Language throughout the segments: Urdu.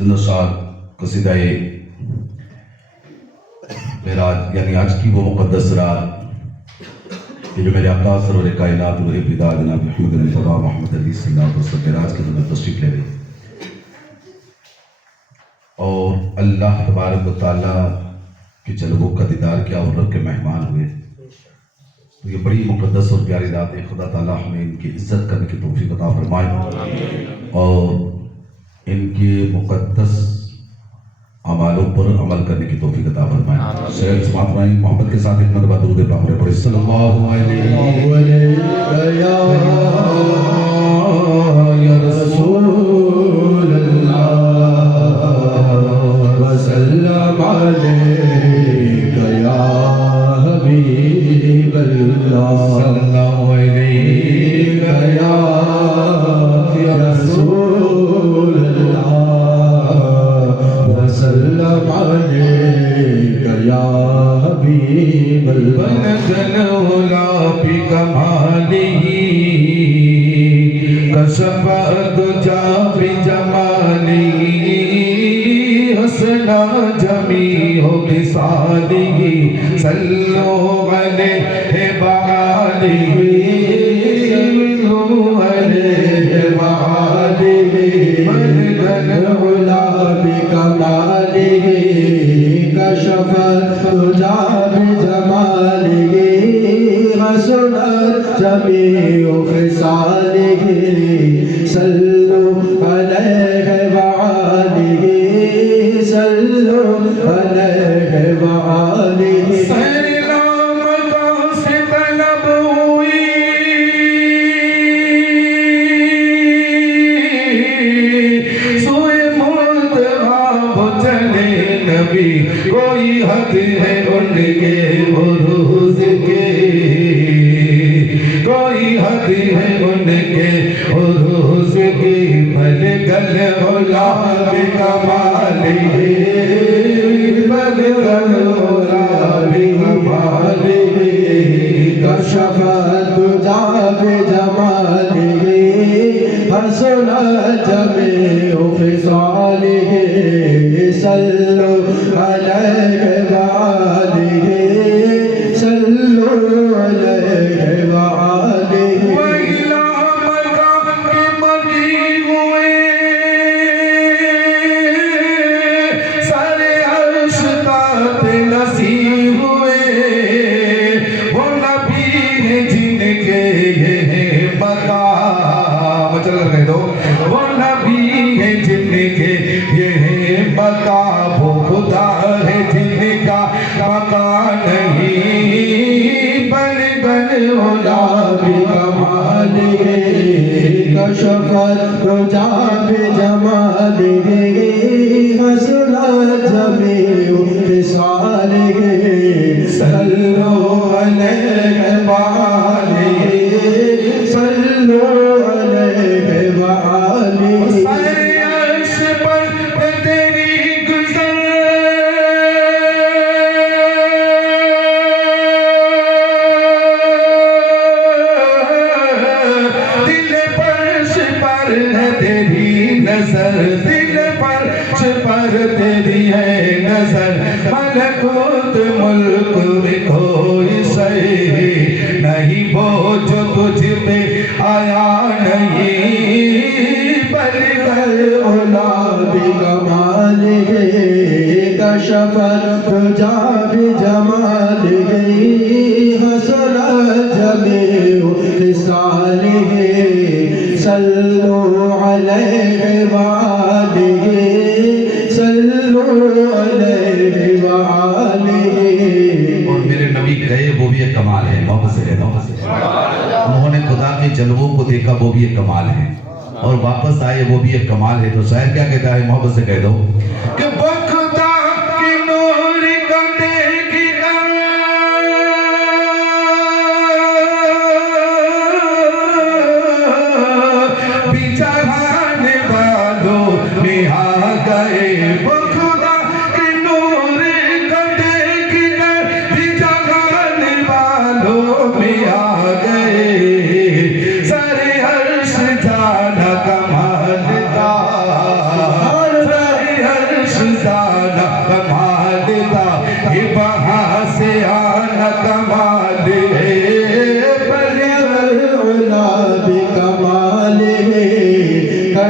چند اشعار قصیدہ معراج یعنی آج کی وہ مقدس رات کہ جو میرے آقا سرور کائنات روح پدا جناب محمد المصطفیٰ محمد علی صلی اللہ علیہ وسلم معراج کے اندر تشریف لے گئے اور اللہ تبارک و تعالیٰ کے جلووں کا دیدار کیا اور رب کے مہمان ہوئے. تو یہ بڑی مقدس اور پیاری رات ہے. خدا تعالیٰ ہمیں ان کی عزت کرنے کی توفیق عطا فرمائے اور ان کے مقدس اعمالوں پر عمل کرنے کی توفیق عطا فرمائے. شعر سماعت فرمائیں محبت کے ساتھ ایک مرتبہ درود پاک پڑھیں صلی اللہ علیہ یا رسول اللہ وسلم علیک یا حبیب اللہ صلی اللہ علیہ یا رسول اللہ وسلم علیک یا حبیب اللہ. بنزل اولا بکمالہ کشف الدجا بجمالہ حسنا جمیع خصالہ صلوا علیہ وآلہ صلوا علیہ وآلہ. بنزل اولا بکمالہ کشف الدجا بجمالہ حسنت جمیع خصالہ صلوا علیہ وآلہ صلوا علیہ وآلہ. کوئی حد ہے ان کے عروج کے کوئی حد ہے ان کے عروج کی بلغل اولا بکمالہ بلغل اولا بکمالہ کشف الدجا بجمالہ حسنت جمیع خصالہ صلوا علیہ وآلہ صلوا علیہ وآلہ. وإلى مکہ مجیء ہوئے سر عرش تحت نصیب ہوئے وہ نبی ہیں جن کے یہ مقام چل رہے دو وہ نبی ہیں جن کے یہ مقام وہ خدا ہے جن کا مقام نہیں بلغل اولا بکمالہ کشف الدجا بجمالہ حسنت جمیع خصالہ صلوا علیہ وآلہ صلوا علیہ وآلہ. دل پر تیری ہے نظر ملکوت ملک میں کوئی شے نہیں وہ جو تجھ پہ آیا نہیں بلغل اولا بکمالہ کشف الدجا بجمالہ حسنت جمیع خصالہ صلوا علیہ وآلہ صلوا علیہ وآلہ. اور میرے نبی گئے وہ بھی ایک کمال ہے. محبت سے کہتا ہوں انہوں نے خدا کے جلووں کو دیکھا وہ بھی ایک کمال ہے اور واپس آئے وہ بھی ایک کمال ہے. تو شاعر کیا کہتا ہے محبت سے کہہ دو کہ سر عرش جانا کمال کا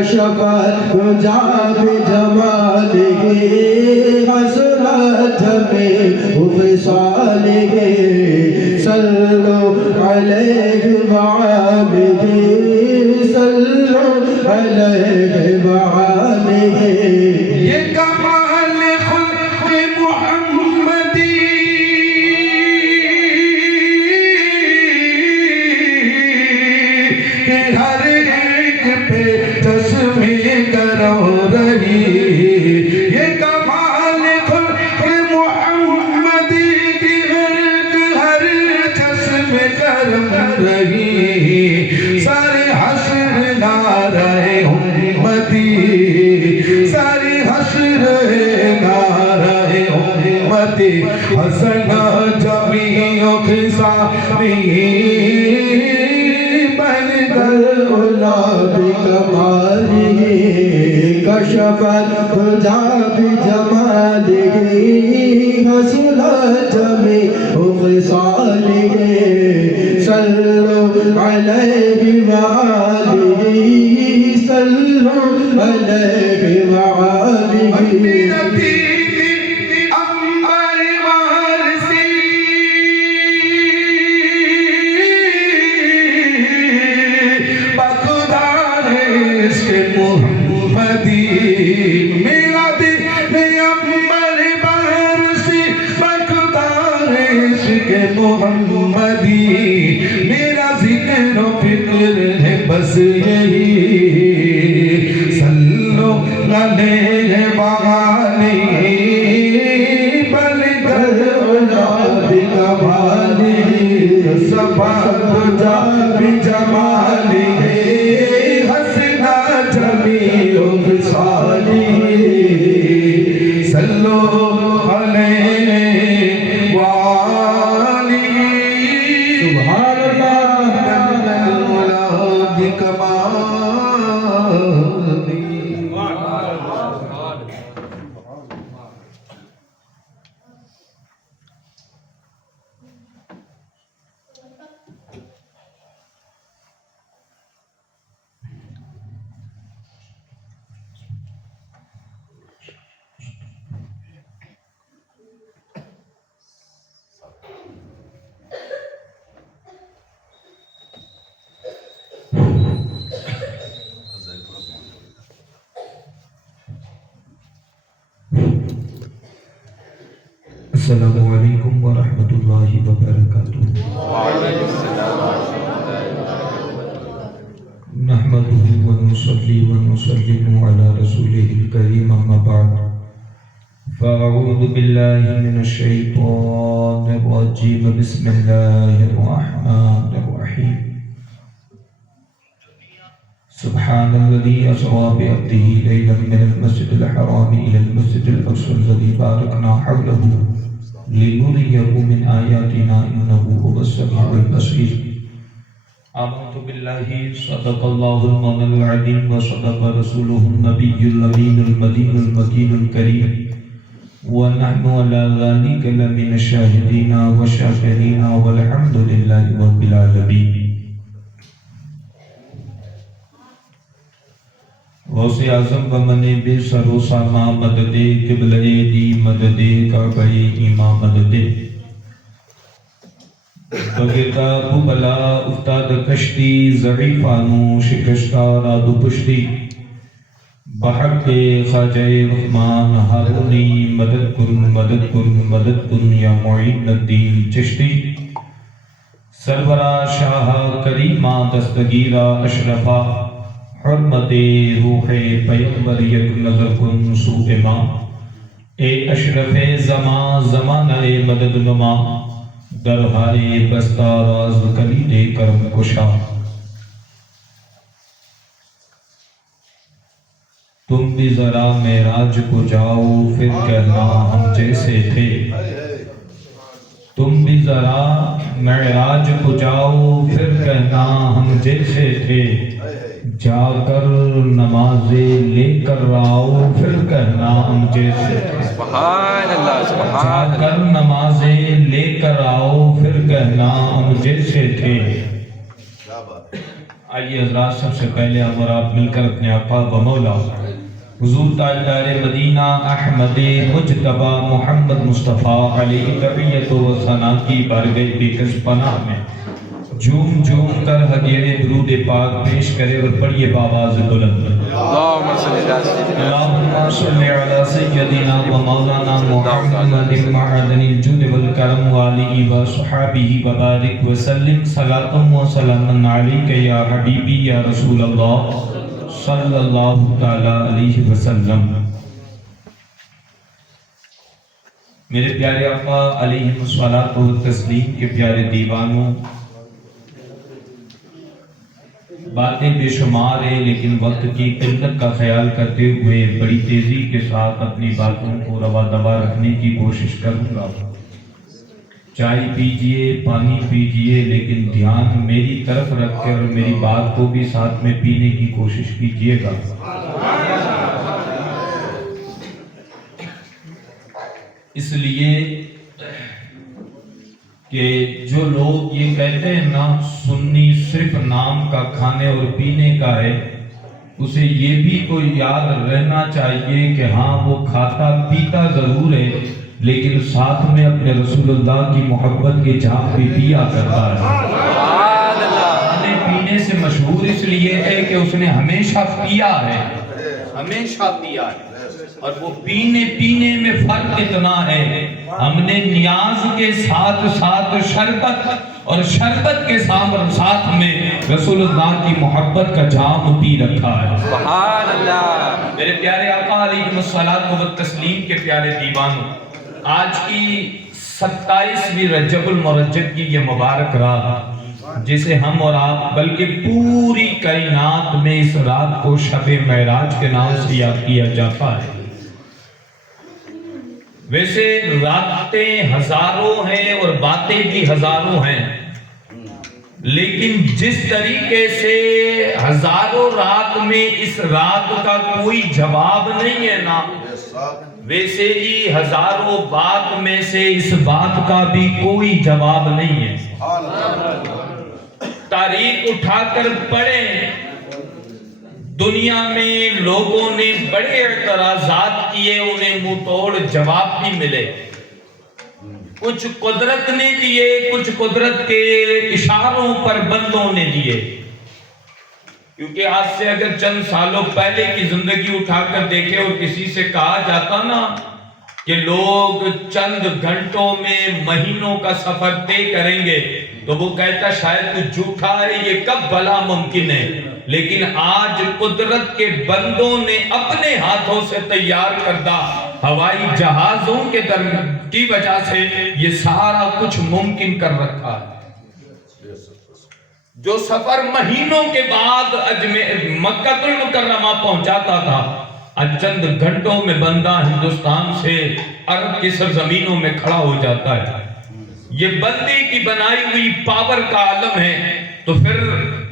کشفت حجاب جمالہ حسنت جمیع خصالہ صلو علیہ وآلہ صلو علیہ وآلہ یہ کمال خلق محمدی کہ ہر ایک پہ چشمے کرو رہی یہ کمال خلق محمدی کہ ہر چشمے کرم رہی سارے حشر نعرہ امتی ساری حشر نعرہ امتی حسنا جمیع خصالہ بن کر اولاد کمالہ کشفت حجاب جمالہ حسنت جمیع خصالہ صلو علیہ وآلہ صلو علیہ وآلہ امبر وارسی بخدار عشق محمدی میرا دل امبر وارسی بخدار عشق محمدی میرا ذکر و فکر ہے بس یہی صلو علیہ وآلہ بن کر اولاد کمالہ سبحان حجاب جمالہ حسنا جمیع خصالہ صلو علیہ وآلہ سبحان اللہ اولاد کمالہ السلام علیکم ورحمۃ اللہ وبرکاتہ نحمده ونصلي ونسلم على رسوله الكريم اما بعد فاعوذ بالله من الشیطان الرجیم بسم اللہ الرحمن الرحیم سبحان الذي أسرى بعبده ليلا من المسجد الحرام إلى المسجد الأقصى الذي باركنا حوله لنريه من آياتنا إنه هو السميع البصير آمنت بالله صدق الله المولى العظيم وصدق رسوله النبي الأمين المدين المكين الكريم ونحن على ذلك لمن الشاهدين والشاكرين والحمد لله رب العالمين غوث اعظم بمن بے سر و ساما مدد قبلہ دی مدد کعبہ ایمان مدد بغیرتا بلا افتاد کشتی ضعیفانو شکشتا رادو پشتی بحق خواجہ رحمان ہارونی مدد کن یا معین الدین چشتی سرورہ شاہ کریمہ دستگیرہ اشرفہ حرمت روح پیغمبر یک نظر کن سوء ما اے اشرف زمان زمانہ مدد نما درہائے بستہ راز کلید کرم کشا تم بھی ذرا معراج کو جاؤ پھر کہنا ہم جیسے تھے تم بھی ذرا معراج کو جاؤ پھر کہنا ہم جیسے تھے جا کر نمازیں لے کر آؤ پھر کہنا ہم جیسے تھے سبحان اللہ سبحان جا کر نمازیں لے کر آؤ پھر کہنا ہم جیسے تھے آئیے حضرات، سب سے پہلے ہم اور آپ مل کر اپنے آقا و مولا حضور تاجدار مدینہ احمد مجتبی محمد مصطفیٰ علیہ تحیت و ثنا کی بارگاہ بکش پناہ میں جھوم جھوم کر ہدیہ درود پاک پیش کرے اور پڑھیے بآواز بلند اللهم صل على سيدنا اللهم صل على سيدنا ومولانا محمد معدن الجود والكرم وآله وصحابه وبارك وسلم صلاة وسلاما عليك يا حبيبي يا رسول الله صلی اللہ تعالی علیہ وسلم۔ میرے پیارے آقا علیہ الصلوۃ والتسلیم کے پیارے دیوانوں، باتیں بے شمار ہیں، لیکن وقت کی قلت کا خیال کرتے ہوئے بڑی تیزی کے ساتھ اپنی باتوں کو روا دوا رکھنے کی کوشش کروں گا۔ چائے پیجئے، پانی پیجئے، لیکن دھیان میری طرف رکھ کر اور میری بات کو بھی ساتھ میں پینے کی کوشش کیجئے گا۔ اس لیے کہ جو لوگ یہ کہتے ہیں نا سنی صرف نام کا کھانے اور پینے کا ہے، اسے یہ بھی تو یاد رہنا چاہیے کہ ہاں وہ کھاتا پیتا ضرور ہے، لیکن ساتھ میں اپنے رسول اللہ کی محبت کے جام بھی پیا کرتا ہے۔ کھانے پینے سے مشہور اس لیے ہے کہ اس نے ہمیشہ پیا ہے، ہمیشہ پیا ہے، اور وہ پینے میں فرق اتنا ہے، ہم نے نیاز کے ساتھ ساتھ شربت اور شربت کے ساتھ میں رسول اللہ کی محبت کا جام پی رکھا ہے۔ سبحان اللہ۔ میرے پیارے آقا علیہ الصلوۃ والتسلیم کے پیارے دیوانوں، آج کی 27ویں رجب المرجب کی یہ مبارک رات، جسے ہم اور آپ بلکہ پوری کائنات میں اس رات کو شب معراج کے نام سے یاد کیا جاتا ہے۔ ویسے راتیں ہزاروں ہیں اور باتیں بھی ہزاروں ہیں، لیکن جس طریقے سے ہزاروں رات میں اس رات کا کوئی جواب نہیں ہے نا، ویسے ہی ہزاروں بات میں سے اس بات کا بھی کوئی جواب نہیں ہے۔ تاریخ اٹھا کر پڑھیں، دنیا میں لوگوں نے بڑے اعتراضات کیے، انہیں منہ توڑ جواب بھی ملے، کچھ قدرت نے دیے، کچھ قدرت کے اشاروں پر بندوں نے دیے۔ کیونکہ آج سے اگر چند سالوں پہلے کی زندگی اٹھا کر دیکھے اور کسی سے کہا جاتا نا کہ لوگ چند گھنٹوں میں مہینوں کا سفر طے کریں گے، تو وہ کہتا شاید کچھ جھوٹا ہے، یہ کب بھلا ممکن ہے۔ لیکن آج قدرت کے بندوں نے اپنے ہاتھوں سے تیار کردہ ہوائی جہازوں کی وجہ سے یہ سارا کچھ ممکن کر رکھا ہے۔ جو سفر مہینوں کے بعد مکہ المکرمہ پہنچاتا تھا، آج چند گھنٹوں میں بندہ ہندوستان سے عرب کی سرزمینوں میں کھڑا ہو جاتا ہے۔ یہ بندے کی بنائی ہوئی پاور کا عالم ہے، تو پھر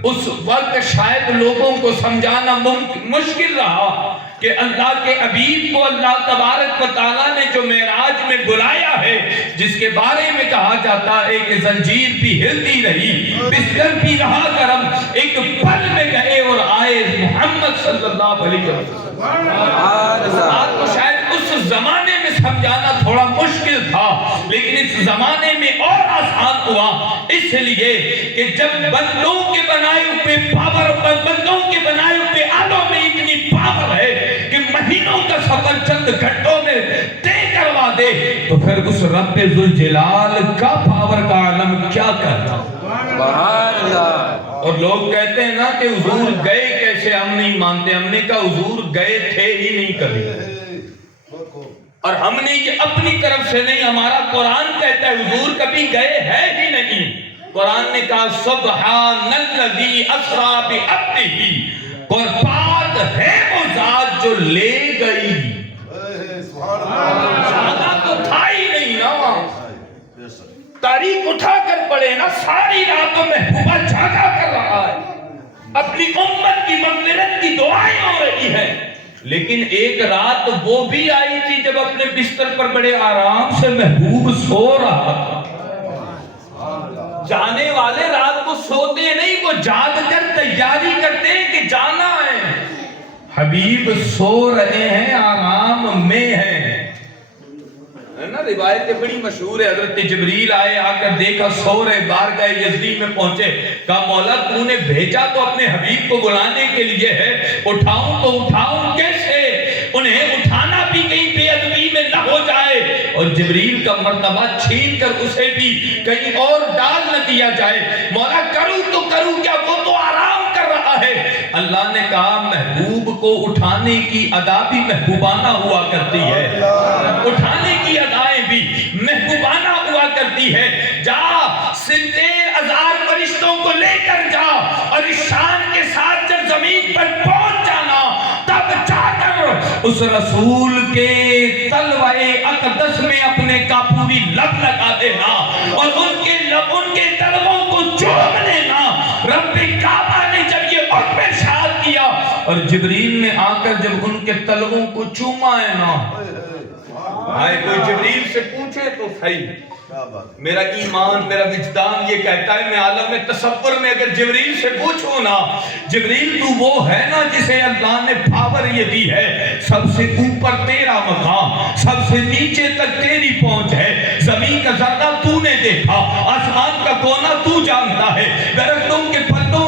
اس وقت شاید لوگوں کو سمجھانا مشکل رہا کہ اللہ کے حبیب کو اللہ تبارک و تعالیٰ نے جو معراج میں بلایا ہے، جس کے بارے میں کہا جاتا ہے کہ زنجیر بھی ہلتی رہی، بستر بھی رہا گرم، ایک پل میں گئے اور آئے محمد صلی اللہ علیہ وسلم۔ آپ کو شاید اس زمانے میں سمجھانا تھوڑا مشکل تھا، لیکن اس زمانے میں اور آسان ہوا، اس لیے کہ جب بندوں کے بنائے ہوئے پاور، بندوں کے بنائے ہوئے آلوں میں اتنی پاور ہے کہ مہینوں کا سفر چند گھنٹوں میں طے کروا دے، تو پھر اس رب ذوالجلال کا پاور کا عالم کیا کرتا۔ سبحان اللہ۔ اور لوگ کہتے ہیں نا کہ حضور گئے کیسے، ہم نہیں مانتے۔ ہم نے کہا حضور گئے تھے ہی نہیں کبھی، اور ہم نے یہ اپنی طرف سے نہیں، ہمارا قرآن کہتا ہے حضور کبھی گئے ہے ہی نہیں۔ قرآن نے کہا سبحان الذی اسریٰ بعبدہ، اور پاک ہے وہ ذات جو لے گئی۔ جانا تو تھا ہی نہیں نا، تاریخ اٹھا کر پڑے نا، ساری راتوں میں محبوبہ جاگا کر رہا ہے، اپنی امت کی مغفرت کی دعائیں ہو رہی ہے۔ لیکن ایک رات وہ بھی آئی تھی جب اپنے بستر پر بڑے آرام سے محبوب سو رہا تھا۔ جانے والے رات وہ سوتے نہیں، وہ جاگ کر تیاری کرتے ہیں کہ جانا ہے۔ حبیب سو رہے ہیں، آرام میں ہیں، ہے نا؟ روایتیں بڑی مشہور ہے، حضرت جبریل آئے، آ کر دیکھا سو رہے، بارگاہ یزدی میں پہنچے، کہا مولا تو نے بھیجا تو اپنے حبیب کو بلانے کے لیے ہے، اٹھاؤں تو اٹھاؤں کیسے؟ انہیں اٹھانا بھی کہیں بے ادبی میں نہ ہو جائے اور جبریل کا مرتبہ چھین کر اسے بھی کہیں اور ڈال نہ دیا جائے۔ مولا کروں تو کروں کیا، وہ تو آرام کر رہا ہے۔ اللہ نے کہا محبوب کو اٹھانے کی ادا بھی محبوبانہ ہوا کرتی ہے، اٹھانے کی ادائیں بھی محبوبانہ ہوا کرتی ہے۔ جا 70,000 فرشتوں کو لے کر جا اور اس شان کے ساتھ جب زمین پر پہنچ جانا، تب جا کر اس رسول کے تلوے اقدس میں اپنے کافوری لب لگا دینا اور ان کے تلووں کو چوم لینا۔ رب کعبہ نے جب یہ حکم ارشاد کیا اور جبریل نے آ کر جب ان کے تلووں کو چوما ہے نا، آئے کوئی جبریل سے پوچھے تو صحیح، میرا ایمان میرا وجدان یہ کہتا ہے، میں عالم میں تصور میں اگر جبریل سے پوچھوں نا، جبریل تو وہ ہے نا جسے اللہ نے پاور یہ دی ہے، سب سے اوپر تیرا مقام، سب سے نیچے تک تیری پہنچ ہے، زمین کا ذرہ تو نے دیکھا، آسمان کا کونا تو جانتا ہے، درختوں کے پتوں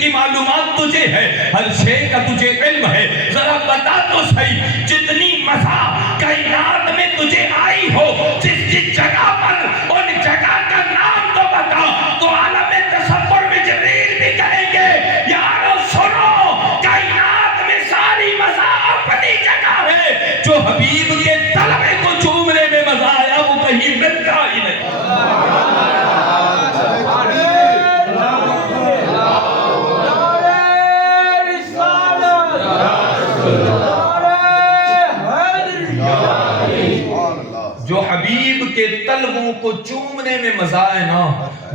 کی معلومات تجھے ہے، ہر شے کا تجھے علم ہے، ذرا بتا تو صحیح جتنی مزہ کائنات میں تجھے آئی ہو، جس جگہ پر ان جگہ کا نام تو بتا، تو عالم تصور میں جبریل بھی کہیں گے یارو سنو، کائنات میں ساری مزہ اپنی جگہ ہے، جو حبیب کے طلبے کو چومنے میں مزہ آیا وہ کہیں ملتا ہی نہیں۔ جو حبیب کے طلبوں کو چومنے میں مزہ ہے نا،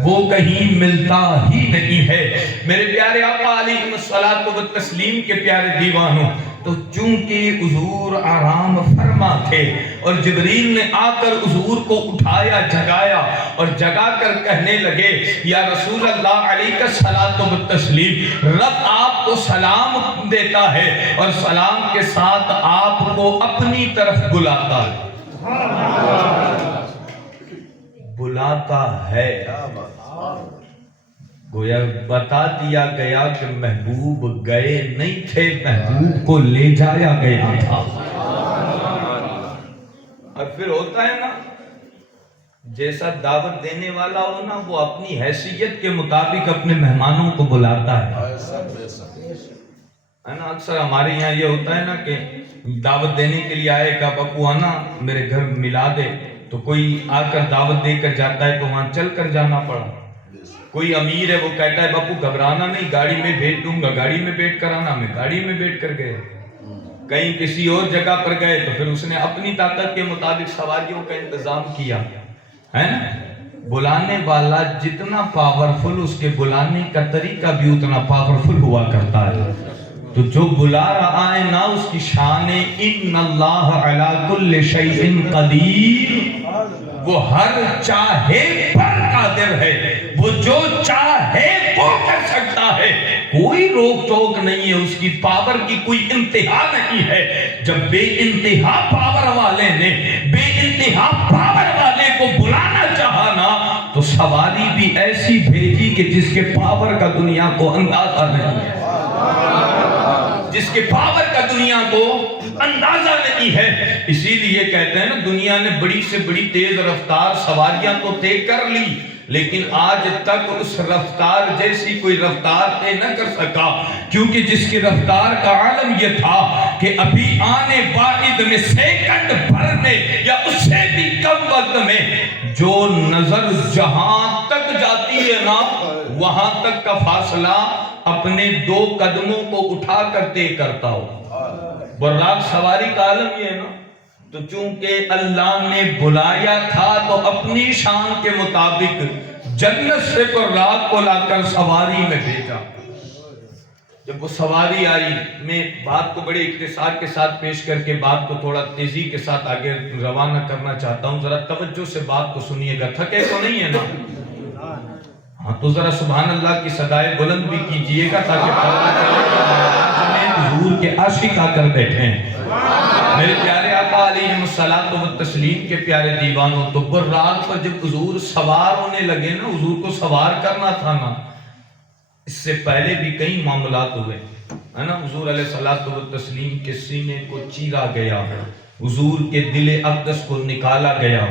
وہ کہیں ملتا ہی نہیں ہے۔ میرے پیارے آقا علیہ الصلوۃ والتسلیم کے پیارے دیوانوں، تو چونکہ حضور آرام فرما تھے اور جبریل نے آ کر حضور کو اٹھایا، جگایا اور جگا کر کہنے لگے یا رسول اللہ علیہ الصلوۃ والتسلیم، رب آپ کو سلام دیتا ہے اور سلام کے ساتھ آپ کو اپنی طرف بلاتا ہے، بلاتا ہے۔ گویا بتا دیا گیا کہ محبوب گئے نہیں تھے، محبوب کو لے جایا گیا تھا۔ اور پھر ہوتا ہے نا، جیسا دعوت دینے والا ہو نا، وہ اپنی حیثیت کے مطابق اپنے مہمانوں کو بلاتا ہے نا۔ اکثر ہمارے یہاں یہ ہوتا ہے نا کہ دعوت دینے کے لیے آئے گا، بپو آنا میرے گھر ملا دے، تو کوئی آ کر دعوت دے کر جاتا ہے تو وہاں چل کر جانا پڑا۔ کوئی امیر ہے وہ کہتا ہے بپو گھبرانا نہیں، گاڑی میں بھیج دوں گا، گاڑی میں بیٹھ کر آنا، میں گاڑی میں بیٹھ کر گئے۔ کہیں کسی اور جگہ پر گئے تو پھر اس نے اپنی طاقت کے مطابق سواریوں کا انتظام کیا ہے نا۔ بلانے والا جتنا پاورفل، اس کے بلانے کا طریقہ بھی اتنا پاورفل ہوا کرتا ہے۔ تو جو بلا رہا ہے نا، اس کی شان ان اللہ علی کل شیء قدیر، وہ ہر چاہے پر قادر ہے، وہ جو چاہے وہ کر سکتا ہے، کوئی روک ٹوک نہیں ہے، اس کی پاور کی کوئی انتہا نہیں ہے۔ جب بے انتہا پاور والے نے بے انتہا پاور والے کو بلانا چاہا نا، تو سواری بھی ایسی بھیجی کہ جس کے پاور کا دنیا کو اندازہ نہیں ہے، جس کے پاور کا دنیا کو اندازہ نہیں ہے۔ اسی لیے کہتے ہیں نا، دنیا نے بڑی سے بڑی تیز رفتار سواریاں تو طے کر لی، لیکن آج تک اس رفتار جیسی کوئی رفتار طے نہ کر سکا، کیونکہ جس کی رفتار کا عالم یہ تھا کہ ابھی آنے واحد میں سیکنڈ بھر میں یا اس سے بھی کم وقت میں جو نظر جہاں تک جاتی ہے نا، وہاں تک کا فاصلہ اپنے 2 قدموں کو اٹھا کر طے کرتا ہو۔ براق سواری کا عالم یہ ہے نا، تو چونکہ اللہ نے بلایا تھا تو اپنی شان کے مطابق جنت سے براق کو لا کر سواری میں بھیجا۔ جب وہ سواری آئی، میں بات کو بڑے اختصار کے ساتھ پیش کر کے بات کو تھوڑا تیزی کے ساتھ آگے روانہ کرنا چاہتا ہوں، ذرا توجہ سے بات کو سنیے گا، تھکے تو نہیں ہے نا؟ ہاں تو ذرا سبحان اللہ کی صدائے بلند بھی کیجئے گا تاکہ پتہ چلے کہ آج میں حضور کے عاشق آ کر بیٹھے ہیں۔ میرے پیارے آقا علیہ الصلوۃ والتسلیم کے پیارے دیوانوں، تو براق پر جب حضور سوار ہونے لگے نا، حضور کو سوار کرنا تھا نا، اس سے پہلے بھی کئی معاملات ہوئے ہے نا۔ حضور علیہ الصلوۃ والتسلیم کے سینے کو چیرا گیا، حضور کے دل اقدس کو نکالا گیا،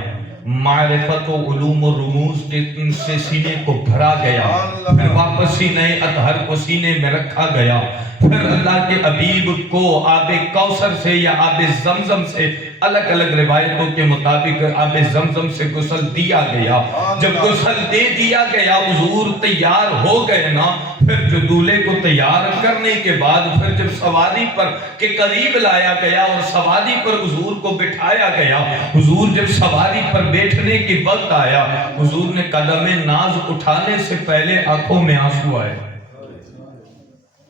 معرفت و علوم و رموز کے ان سے سینے کو بھرا گیا، پھر واپس سینے اطہر کو سینے میں رکھا گیا، پھر اللہ کے حبیب کو آب کوثر سے یا آب زمزم سے، الگ الگ روایتوں کے مطابق آب زمزم سے غسل دیا گیا۔ جب غسل دے دیا گیا، حضور تیار ہو گئے نا، پھر جو دولہے کو تیار کرنے کے بعد پھر جب سواری پر کے قریب لایا گیا اور سواری پر حضور کو بٹھایا گیا، حضور جب سواری پر بیٹھنے کی وقت آیا، حضور نے قدم ناز اٹھانے سے پہلے آنکھوں میں آنسو آئے۔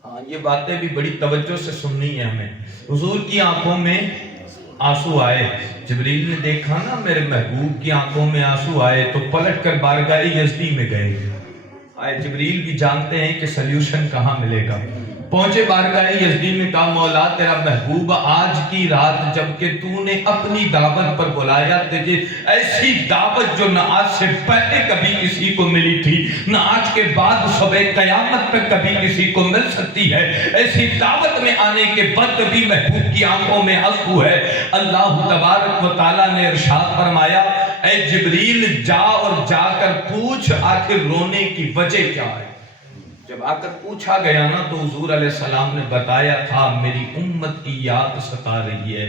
ہاں یہ باتیں بھی بڑی توجہ سے سننی ہے ہمیں۔ حضور کی آنکھوں میں آنسو آئے، جبریل نے دیکھا نا میرے محبوب کی آنکھوں میں آنسو آئے تو پلٹ کر بارگاہ یزدی میں گئے۔ آئے جبریل بھی جانتے ہیں کہ سلیوشن کہاں ملے گا، پہنچے بارگاہ یزدی میں، کہا مولا تیرا محبوب آج کی رات جبکہ تو نے اپنی دعوت پر بلایا، تجھے ایسی دعوت جو نہ آج سے پہلے کبھی کسی کو ملی تھی، نہ آج کے بعد صبح قیامت تک کبھی کسی کو مل سکتی ہے، ایسی دعوت میں آنے کے بعد بھی محبوب کی آنکھوں میں آنسو ہے۔ اللہ تبارک و تعالیٰ نے ارشاد فرمایا، اے جبریل جا اور جا کر پوچھ آخر رونے کی وجہ کیا ہے۔ جب آ کر پوچھا گیا نا تو حضور علیہ السلام نے بتایا تھا میری امت کی یاد ستا رہی ہے،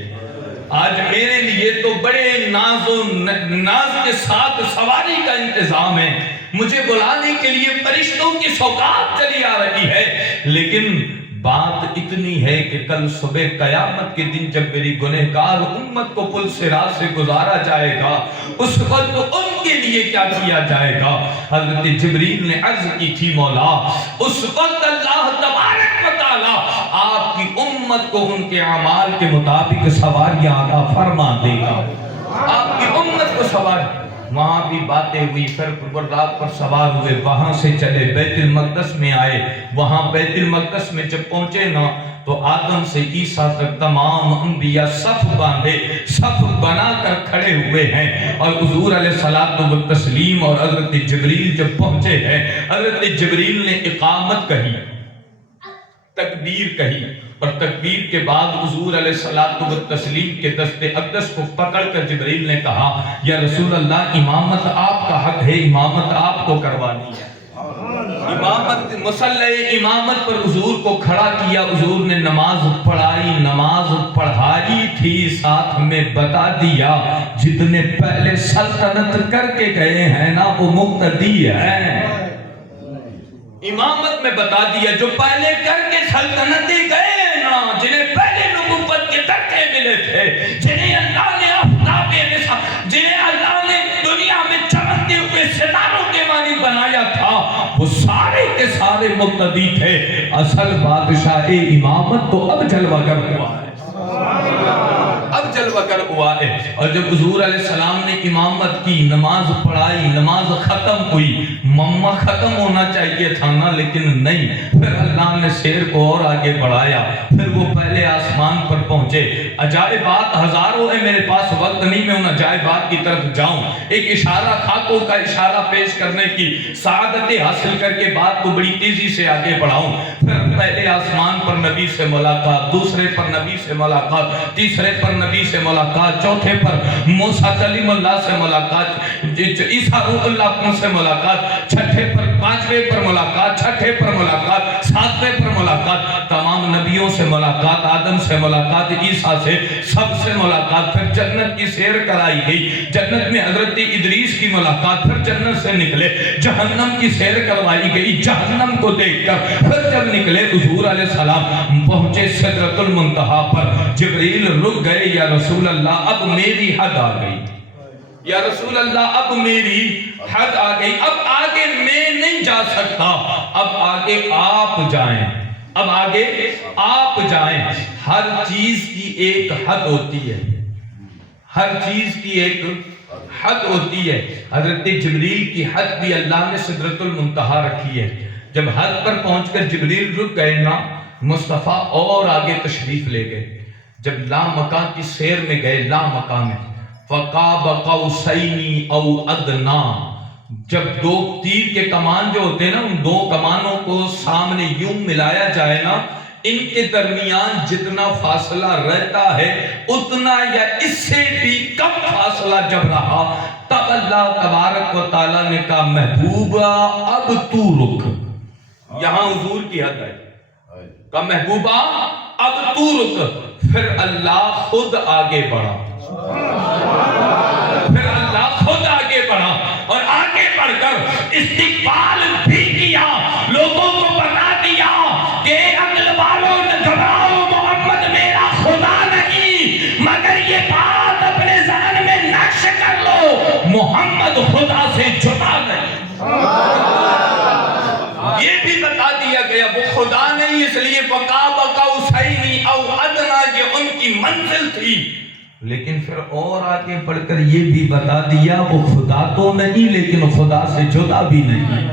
آج میرے لیے تو بڑے ناز کے ساتھ سواری کا انتظام ہے، مجھے بلانے کے لیے فرشتوں کی سوگات چلی آ رہی ہے، لیکن بات اتنی ہے کہ کل صبح قیامت کے دن جب میری گنہگار امت کو پل صراط سے گزارا جائے گا، اس وقت ان کے لیے کیا کیا جائے گا۔ حضرت جبریل نے عرض کی تھی مولا اس وقت اللہ تبارک و تعالی آپ کی امت کو ان کے اعمال کے مطابق سواریاں عطا فرما دے گا، آپ کی امت کو سواری۔ وہاں بھی باتیں ہوئی، پھر رات پر سوار ہوئے، وہاں سے چلے بیت المقدس میں آئے، وہاں بیت المقدس میں جب پہنچے نا تو آدم سے عیسیٰ تک تمام انبیاء صف باندھے، صف بنا کر کھڑے ہوئے ہیں، اور حضور علیہ الصلوۃ والتسلیم اور حضرت جبریل جب پہنچے ہیں، حضرت جبریل نے اقامت کہی، تکبیر کہی، اور تکبیر کے بعد حضور علیہ الصلوۃ والتسلیم کے دست اقدس کو پکڑ کر جبریل نے کہا یا رسول اللہ امامت آپ کا حق ہے، امامت آپ کو کروانی ہے۔ امامت مصلی امامت پر حضور کو کھڑا کیا، حضور نے نماز پڑھائی، نماز پڑھائی تھی، ساتھ میں بتا دیا جتنے پہلے سلطنت کر کے گئے ہیں نا وہ مقتدی ہیں۔ امامت میں بتا دیا جو پہلے کر کے سلطنتیں گئے نا، جنہیں پہلے نبوت کے درجے ملے تھے، جنہیں اللہ نے آفتاب رسالت، جنہیں اللہ نے دنیا میں چمکتے ہوئے ستاروں کے مانند بنایا تھا، وہ سارے کے سارے مقتدی تھے۔ اصل بادشاہ امامت تو اب جلوہ گر ہوا ہے، اب جلوہ گر ہوا ہے۔ اور جب حضور علیہ السلام نے امامت کی، نماز پڑھائی، نماز ختم ہوئی، مما ختم ہونا چاہیے تھا نا لیکن نہیں، پھر اللہ نے سیر کو اور آگے بڑھایا، پھر وہ پہلے آسمان پر پہنچے۔ عجائبات ہزاروں ہیں، میرے پاس وقت نہیں میں ان عجائبات کی طرف جاؤں، ایک اشارہ خاکوں کا اشارہ پیش کرنے کی سعادت حاصل کر کے بات کو بڑی تیزی سے آگے بڑھاؤں۔ پھر پہلے آسمان پر نبی سے ملاقات، دوسرے پر نبی سے ملاقات، تیسرے پر نبی سے ملاقات، چوتھے پر موسیٰ کلیم اللہ سے ملاقات، عیسیٰ روح اللہ سے ملاقات، چھٹے پر پانچویں پر ملاقات، چھٹے پر ملاقات، ساتویں پر ملاقات، تمام نبیوں سے ملاقات، آدم سے ملاقات، عیسیٰ سے، سب سے ملاقات۔ پھر جنت کی سیر کرائی گئی، جنت میں حضرت ادریس کی ملاقات، پھر جنت سے نکلے، جہنم کی سیر کروائی گئی، جہنم کو دیکھ کر پھر جب نکلے حضور علیہ السلام پہنچے سدرۃ المنتہا پر، جبریل رک گئے یا رسول اللہ اب میری حد آ گئی، یا رسول اللہ اب میری حد آ گئی، اب آگے میں نہیں جا سکتا، اب آگے آپ جائیں، اب آگے آپ جائیں۔ ہر چیز کی ایک حد ہوتی ہے، ہر چیز کی ایک حد ہوتی ہے. حضرت جبریل کی حد بھی اللہ نے سدرۃ المنتہا رکھی ہے. جب حد پر پہنچ کر جبریل رک گئے نا، مصطفیٰ اور آگے تشریف لے گئے. جب لامکان کی سیر میں گئے، لامکان میں فقاب قوسین او ادنا، جب دو تیر کے کمان جو ہوتے ہیں نا، ان دو کمانوں کو سامنے یوں ملایا جائے نا، ان کے درمیان جتنا فاصلہ رہتا ہے اتنا یا اس سے بھی کم فاصلہ جب رہا، تب اللہ تبارک و تعالیٰ نے کہا محبوبہ اب تو رک. یہاں حضور کی حد ہے، کہا محبوبہ اب تو رک. پھر اللہ خود آگے بڑھا، پھر اللہ خود آگے بڑھا اور آگے بڑھ کر استقبال بھی کیا، لوگوں کو بتا دیا کہ عقل والوں نے گھبراؤ، محمد میرا خدا نہیں، مگر یہ بات اپنے ذہن میں نقش کر لو، محمد خدا سے جدا نہیں. یہ بھی بتا دیا گیا وہ خدا نہیں، اس لیے فقاب قوسین او ادنا یہ ان کی منزل تھی. لیکن پھر اور آگے بڑھ کر یہ بھی بتا دیا وہ خدا تو نہیں لیکن خدا سے جدا بھی نہیں.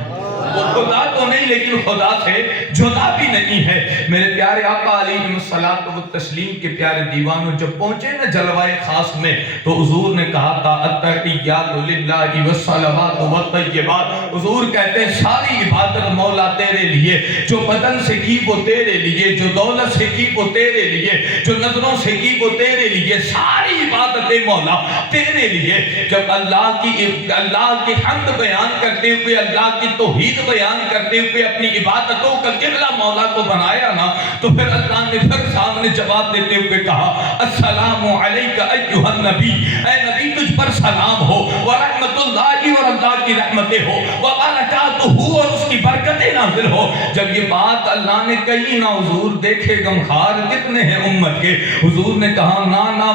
وہ خدا تو نہیں لیکن خدا سے جدا بھی نہیں ہے. میرے پیارے آقا علیہ الصلوۃ والتسلیم کے پیارے دیوانوں جب پہنچے نا جلوائے خاص میں تو حضور نے کہا تھا التحیات للہ والصلوات والطیبات. حضور کہتے ہیں ساری عبادت مولا تیرے لیے، جو بدن سے کی وہ تیرے لیے، جو دولت سے کی وہ تیرے لیے، جو نظروں سے کی وہ تیرے لیے، ساری عبادتیں مولا تیرے لیے. جب اللہ کی حمد بیان کرتے ہوئے، اللہ کی توحید بیان کرتے ہوئے اپنی عبادتوں کا قبلہ مولا کو بنایا نا، تو پھر اللہ نے پھر سامنے جواب دیتے ہوئے کہا السلام علیک ایھا النبی، اے نبی تجھ پر سلام ہو، ورحمت اللہ اور اللہ کی رحمتیں ہو، وبرکاتہ اور اس کی برکتیں نازل ہو. جب یہ بات اللہ نے کہی نا، حضور دیکھے غمخوار کتنے ہیں امت کے. حضور نے کہا نا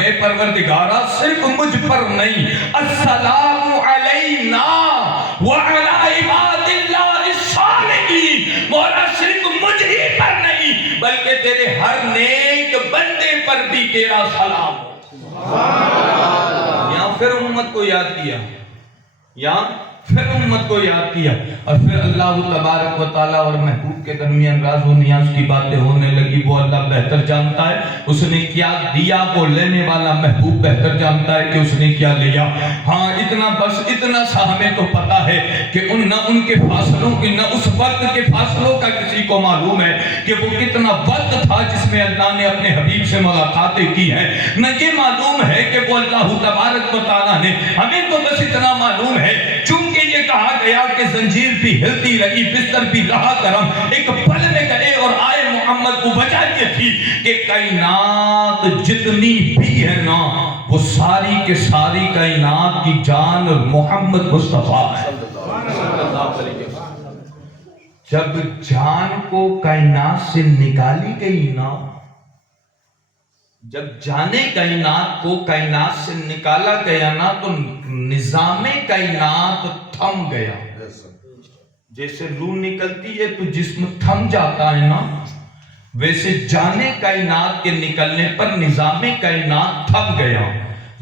اے پروردگارا صرف مجھ پر نہیں، السلام علینا وعلی عباد اللہ الصالحین، مولا صرف مجھ ہی پر نہیں بلکہ تیرے ہر نیک بندے پر بھی تیرا سلام ہو. یہاں پھر امت کو یاد کیا، یہاں پھر امت کو یاد کیا، اور پھر اللہ تبارک و تعالیٰ اور محبوب کے درمیان راز و نیاز کی باتیں ہونے لگی. وہ اللہ بہتر جانتا ہے اس نے کیا دیا، وہ لینے والا محبوب بہتر جانتا ہے کہ اس نے کیا لیا. ہاں اتنا بس اتنا سا ہمیں تو پتا ہے کہ نہ ان کے فاصلوں کی، نہ اس وقت کے فاصلوں کا کسی کو معلوم ہے کہ وہ کتنا وقت تھا جس میں اللہ نے اپنے حبیب سے ملاقاتیں کی ہیں. نہ یہ معلوم ہے کہ وہ اللہ تبارک و تعالیٰ نے، ہمیں تو بس اتنا معلوم ہے چونکہ یہ کہا گیا کہ زنجیر بھی ہلتی رہی، بستر بھی رہا گرم، ایک پل میں گئے اور آئے محمد کو بچا دی تھی کہ کائنات جتنی بھی ہے نا وہ ساری کے ساری کائنات کی جان محمد مصطفیٰ ہے. جب جان کو کائنات سے نکالی گئی نا، جب جانے کائنات کو کائنات سے نکالا گیا نا تو نظام کائنات تھم گیا. جیسے روح نکلتی ہے تو جسم تھم جاتا ہے نا، ویسے جانے کائنات کے نکلنے پر نظام کائنات تھم گیا.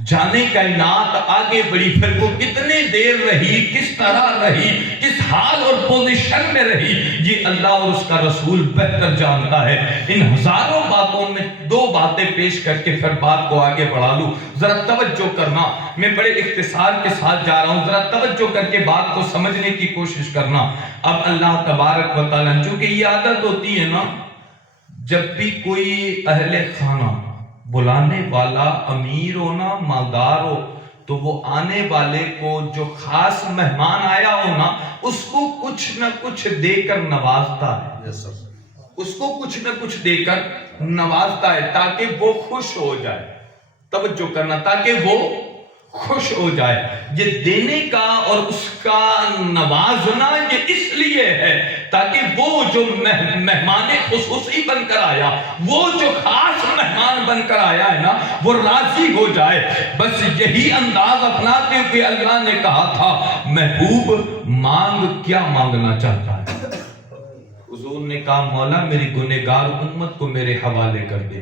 جانے کائنات آگے بڑھی، پھر وہ کتنے دیر رہی، کس طرح رہی، کس حال اور پوزیشن میں رہی، یہ اللہ اور اس کا رسول بہتر جانتا ہے. ان ہزاروں باتوں میں دو باتیں پیش کر کے پھر بات کو آگے بڑھا لوں. ذرا توجہ کرنا، میں بڑے اختصار کے ساتھ جا رہا ہوں، ذرا توجہ کر کے بات کو سمجھنے کی کوشش کرنا. اب اللہ تبارک و تعالیٰ، چونکہ یہ عادت ہوتی ہے نا، جب بھی کوئی اہل خانہ بلانے والا امیر ہو نا، مالدار ہو، تو وہ آنے والے کو، جو خاص مہمان آیا ہو نا، اس کو کچھ نہ کچھ دے کر نوازتا ہے. اس کو کچھ نہ کچھ دے کر نوازتا ہے تاکہ وہ خوش ہو جائے. توجہ کرنا، تاکہ وہ خوش ہو جائے. یہ دینے کا اور اس کا نوازنا یہ اس لیے ہے تاکہ وہ جو مہمان خصوصی بن کر آیا، وہ جو خاص مہمان بن کر آیا ہے نا، وہ راضی ہو جائے. بس یہی انداز اپناتے ہوئے اللہ نے کہا تھا محبوب مانگ، کیا مانگنا چاہتا ہے؟ حضور نے کہا مولا میری گنہگار امت کو میرے حوالے کر دے.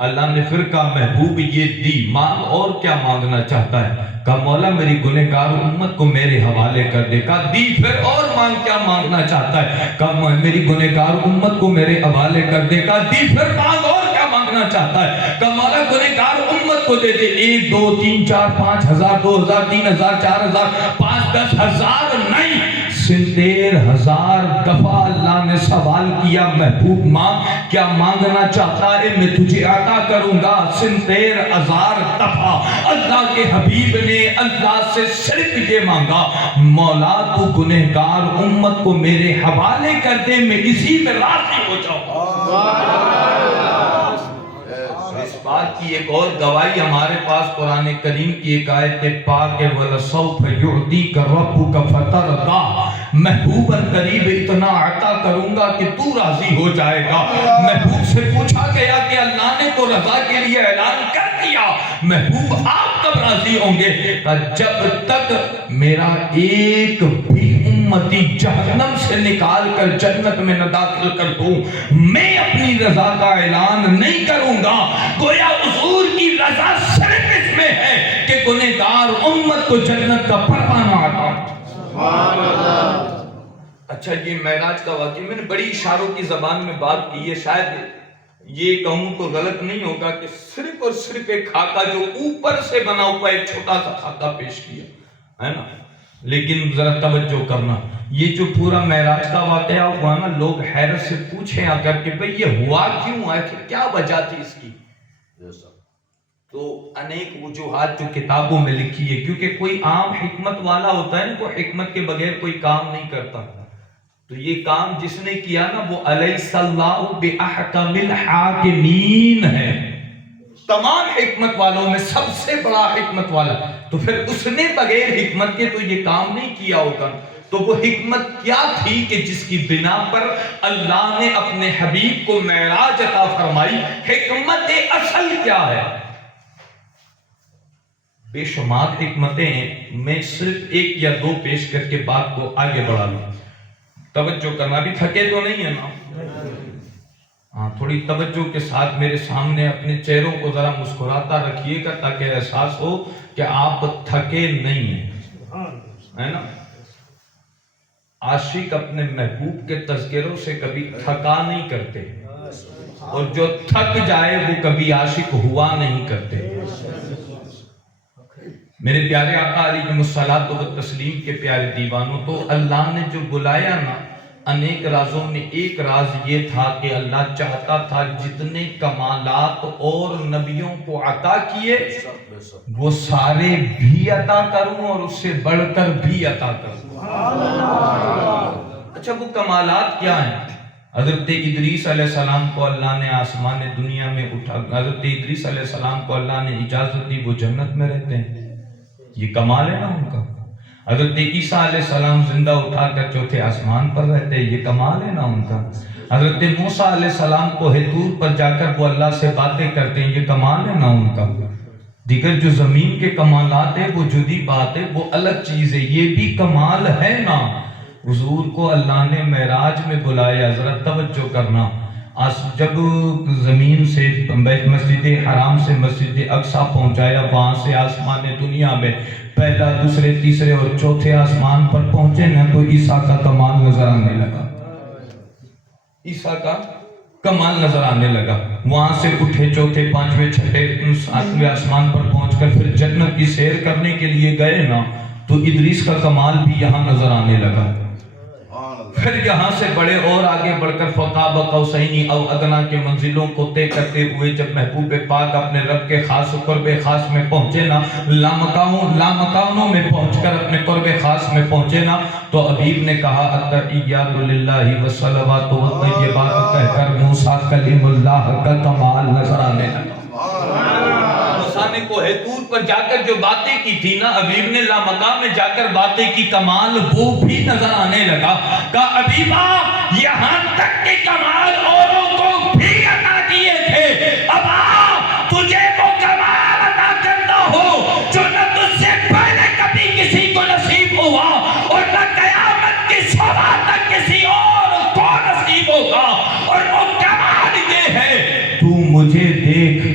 اللہ نے پھر کہا محبوب یہ دی، مانگ اور کیا مانگنا چاہتا ہے؟ کہا مولا میری گنہگار امت کو میرے حوالے کر دے۔ کہا دی، پھر اور مانگ کیا مانگنا چاہتا ہے؟ کہا میری گنہگار امت کو میرے حوالے کر دے۔ کہا دی، پھر مانگ اور کیا مانگنا چاہتا ہے؟ کہا مولا گنہگار امت کو دے دے۔ 1 2 3 4 5 ہزار 2 ہزار 3 ہزار 4 ہزار 5 10 ہزار نہیں، 70,000 دفعہ اللہ نے سوال کیا محبوب مانگ، کیا مانگنا چاہتا ہے میں تجھے عطا کروں گا۔ 70,000 دفعہ اللہ کے حبیب نے اللہ سے صرف یہ مانگا، مولا تو گنہگار امت کو میرے حوالے کر دے، میں اسی میں راضی ہو جاؤں۔ اس بات کی ایک اور گواہی ہمارے پاس قرآن کریم کی ایک آیت پاک ہے، وَلَسَوْفَ يُعْطِيكَ رَبُّكَ فَتَرْضَىٰ، محبوب قریب اتنا عطا کروں گا کہ تو راضی ہو جائے گا۔ محبوب سے پوچھا گیا کہ اللہ نے تو رضا کے لیے اعلان کر دیا، محبوب آپ کب راضی ہوں گے؟ جب تک میرا ایک بھی امتی جہنم سے نکال کر جنت میں نہ داخل کر دوں، میں اپنی رضا کا اعلان نہیں کروں گا۔ گویا حضور کی رضا صرف اس میں ہے کہ گنہگار امت کو جنت کا پروانہ عطا۔ اچھا یہ معراج کا واقعہ میں نے بڑی اشاروں کی زبان میں بات کی ہے، شاید یہ کہوں تو غلط نہیں ہوگا کہ صرف اور صرف ایک خاکہ جو اوپر سے بنا ہوا ایک چھوٹا سا خاکہ پیش کیا ہے نا، لیکن ذرا توجہ کرنا، یہ جو پورا معراج کا واقعہ ہوا نا، لوگ حیرت سے پوچھیں آ کر کہ بھئی یہ ہوا کیوں ہے، کیا وجہ تھی اس کی؟ تو انیک وجوہات جو کتابوں میں لکھی ہے، کیونکہ کوئی عام حکمت والا ہوتا ہے نا، کوئی حکمت کے بغیر کوئی کام نہیں کرتا، تو یہ کام جس نے کیا نا وہ الیس اللہ بأحکم الحاکمین ہے، تمام حکمت والوں میں سب سے بڑا حکمت والا، تو پھر اس نے بغیر حکمت کے تو یہ کام نہیں کیا ہوگا۔ تو وہ حکمت کیا تھی کہ جس کی بنا پر اللہ نے اپنے حبیب کو معراج عطا فرمائی؟ حکمت اصل کیا ہے؟ بے شمار حکمتیں ہیں، میں صرف 1 یا 2 پیش کر کے بات کو آگے بڑھا لوں۔ توجہ کرنا، بھی تھکے تو نہیں ہے نا؟ ہاں تھوڑی توجہ کے ساتھ میرے سامنے اپنے چہروں کو ذرا مسکراتا رکھیے گا تاکہ احساس ہو کہ آپ تھکے نہیں ہیں، ہے نا؟ عاشق اپنے محبوب کے تذکروں سے کبھی تھکا نہیں کرتے، اور جو تھک جائے وہ کبھی عاشق ہوا نہیں کرتے۔ میرے پیارے آقا علیہ الصلوۃ والتسلیم کے پیارے دیوانوں، تو اللہ نے جو بلایا نا، انیک رازوں میں ایک راز یہ تھا کہ اللہ چاہتا تھا جتنے کمالات اور نبیوں کو عطا کیے وہ سارے بھی عطا کروں اور اس سے بڑھ کر بھی عطا کروں۔ اچھا وہ کمالات کیا ہیں؟ حضرت ادریس علیہ السلام کو اللہ نے آسمان دنیا میں اٹھا، حضرت ادریس علیہ السلام کو اللہ نے اجازت دی، وہ جنت میں رہتے ہیں، یہ کمال ہے نا ان کا۔ حضرت عیسیٰ علیہ السلام زندہ اٹھا کر چوتھے آسمان پر رہتے ہیں، یہ کمال ہے نا ان کا۔ حضرت موسیٰ علیہ السلام کو طور پر جا کر وہ اللہ سے باتیں کرتے ہیں، یہ کمال ہے نا ان کا۔ دیگر جو زمین کے کمالات ہیں وہ جدی بات ہے، وہ الگ چیز ہے، یہ بھی کمال ہے نا۔ حضور کو اللہ نے معراج میں بلایا، ذرا توجہ کرنا، جب زمین سے مسجد حرام سے مسجد اقصیٰ پہنچایا، وہاں سے آسمان دنیا میں پہلا، دوسرے، تیسرے اور چوتھے آسمان پر پہنچے نا، تو عیسیٰ کا کمال نظر آنے لگا، عیسیٰ کا کمال نظر آنے لگا۔ وہاں سے اٹھے، چوتھے، پانچویں، چھٹے، ساتویں آسمان پر پہنچ کر پھر جنت کی سیر کرنے کے لیے گئے نا، تو ادریس کا کمال بھی یہاں نظر آنے لگا۔ پھر یہاں سے بڑے اور آگے بڑھ کر فقاب قوسین او ادنا کے منزلوں کو طے کرتے ہوئے جب محبوب پاک اپنے رب کے خاص قرب خاص میں پہنچے نا، لامکانوں میں پہنچ کر اپنے قرب خاص میں پہنچے نا، تو حبیب نے کہا التحیات للہ والصلوات والطیبات کہہ کر موسیٰ کلیم اللہ کا کمال نظر آنے لگا۔ موسیٰ نے کوہ طور پر جا کر جو باتیں کی تھی نا، حبیب نے لامکان میں جا کر باتیں کی، کمال وہ بھی نظر آنے لگا۔ کہا حبیبہ یہاں تک کہ کمال اوروں کو بھی عطا کیے تھے، اب تجھے وہ کمال عطا کرنا ہو جو نہ تجھ سے پہلے کبھی کسی کو نصیب ہوا اور نہ قیامت کی صبح تک کسی اور کو نصیب ہوگا، اور وہ کمال یہ ہے تو مجھے دیکھ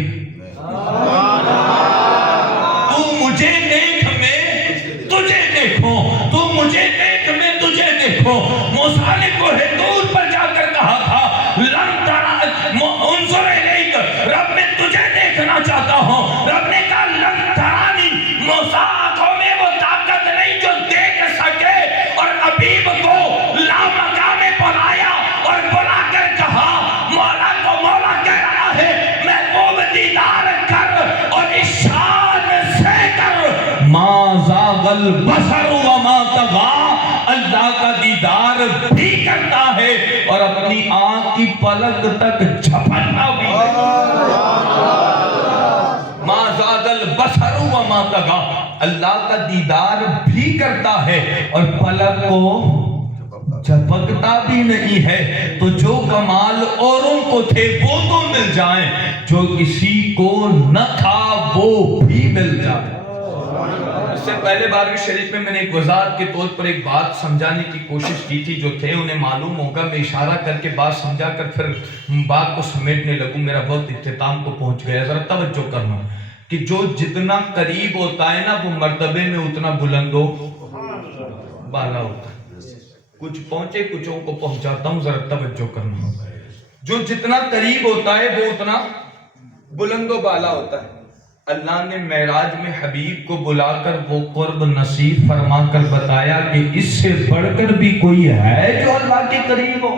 البصر وما طغى، اللہ کا دیدار بھی کرتا ہے اور اپنی آنکھ کی پلک تک جھپٹتا بھی نہیں۔ ما زاد البصر وما طغى، اللہ کا دیدار بھی کرتا ہے اور پلک کو جھپکتا بھی نہیں ہے۔ تو جو کمال اوروں کو تھے وہ تو مل جائیں، جو کسی کو نہ تھا وہ بھی مل جائے۔ اس سے پہلے بارہویں شریف میں نے ایک وضاحت کے طور پر ایک بات سمجھانے کی کوشش کی تھی، جو تھے انہیں معلوم ہوگا، میں اشارہ کر کے بات سمجھا کر پھر بات کو سمیٹنے لگوں، میرا وقت اختتام کو پہنچ گیا۔ ذرا توجہ کرنا کہ جو جتنا قریب ہوتا ہے نا وہ مرتبے میں اتنا بلند و بالا ہوتا ہے۔ کچھ پہنچے کچھوں کو پہنچاتا ہوں، ذرا توجہ کرنا۔ جو جتنا قریب ہوتا ہے وہ اتنا بلند و بالا ہوتا ہے۔ اللہ نے معراج میں حبیب کو بلا کر وہ قرب نصیب فرما کر بتایا کہ اس سے بڑھ کر بھی کوئی ہے جو اللہ کے قریب ہو۔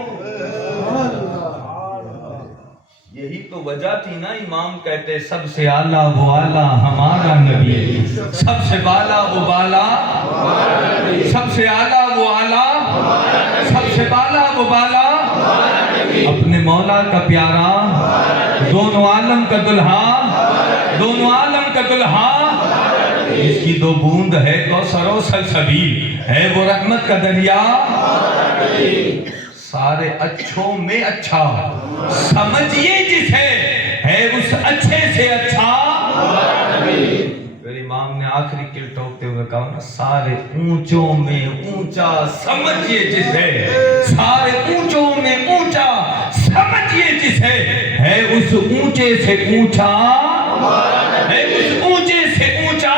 یہی تو وجہ تھی نا، امام کہتے سب سے اعلیٰ وہ اعلیٰ ہمارا نبی، سب سے بالا وہ بالا، سب سے اعلیٰ وہ اعلیٰ، سب سے بالا وہ بالا، اپنے مولا کا پیارا، دونوں عالم کا دلہا، دونوں عالم کا دلہا، اس کی دو بوند ہے کوثر و سلسبیل، ہے وہ رحمت کا دریا، سارے اچھوں میں اچھا، سمجھئے جسے ہے اس اچھے سے اچھا۔ پھر امام نے آخری کل ٹوکتے ہوئے کہا نا، سارے اونچوں میں اونچا سمجھئے جسے، سارے اونچوں میں اونچا سمجھئے جسے، ہے اس اونچے سے اونچا، ہے اس اونچے سے اونچا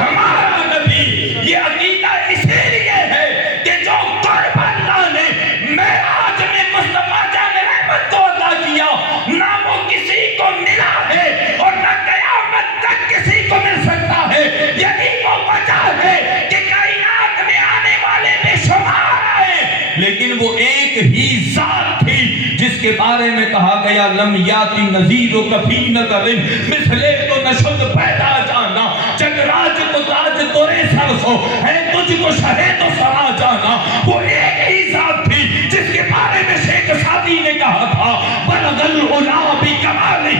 ہمارا نبی۔ یہ عقیدہ اسی لیے ہے کہ جو قرب اللہ نے معراج میں مصطفیٰ جان رحمت کو عطا کیا، نہ وہ کسی کو ملا ہے اور نہ قیامت تک کسی کو مل سکتا ہے۔ یہی وہ وجہ ہے کہ کائنات میں آنے والے بے شمار آئے، لیکن وہ ایک ہی ذات تھی جس کے بارے میں کہا گیا لم یاتی نذیر و کفی نظر مثلے تو نشد پیدا جانا، جگ راج کو تاج تورے سر سو ہے تجھ کو شہے تو سرا جانا۔ وہ ایک ہی ذات تھی جس کے بارے میں شیخ سعدی نے کہا تھا بلغ العلا بکمالہ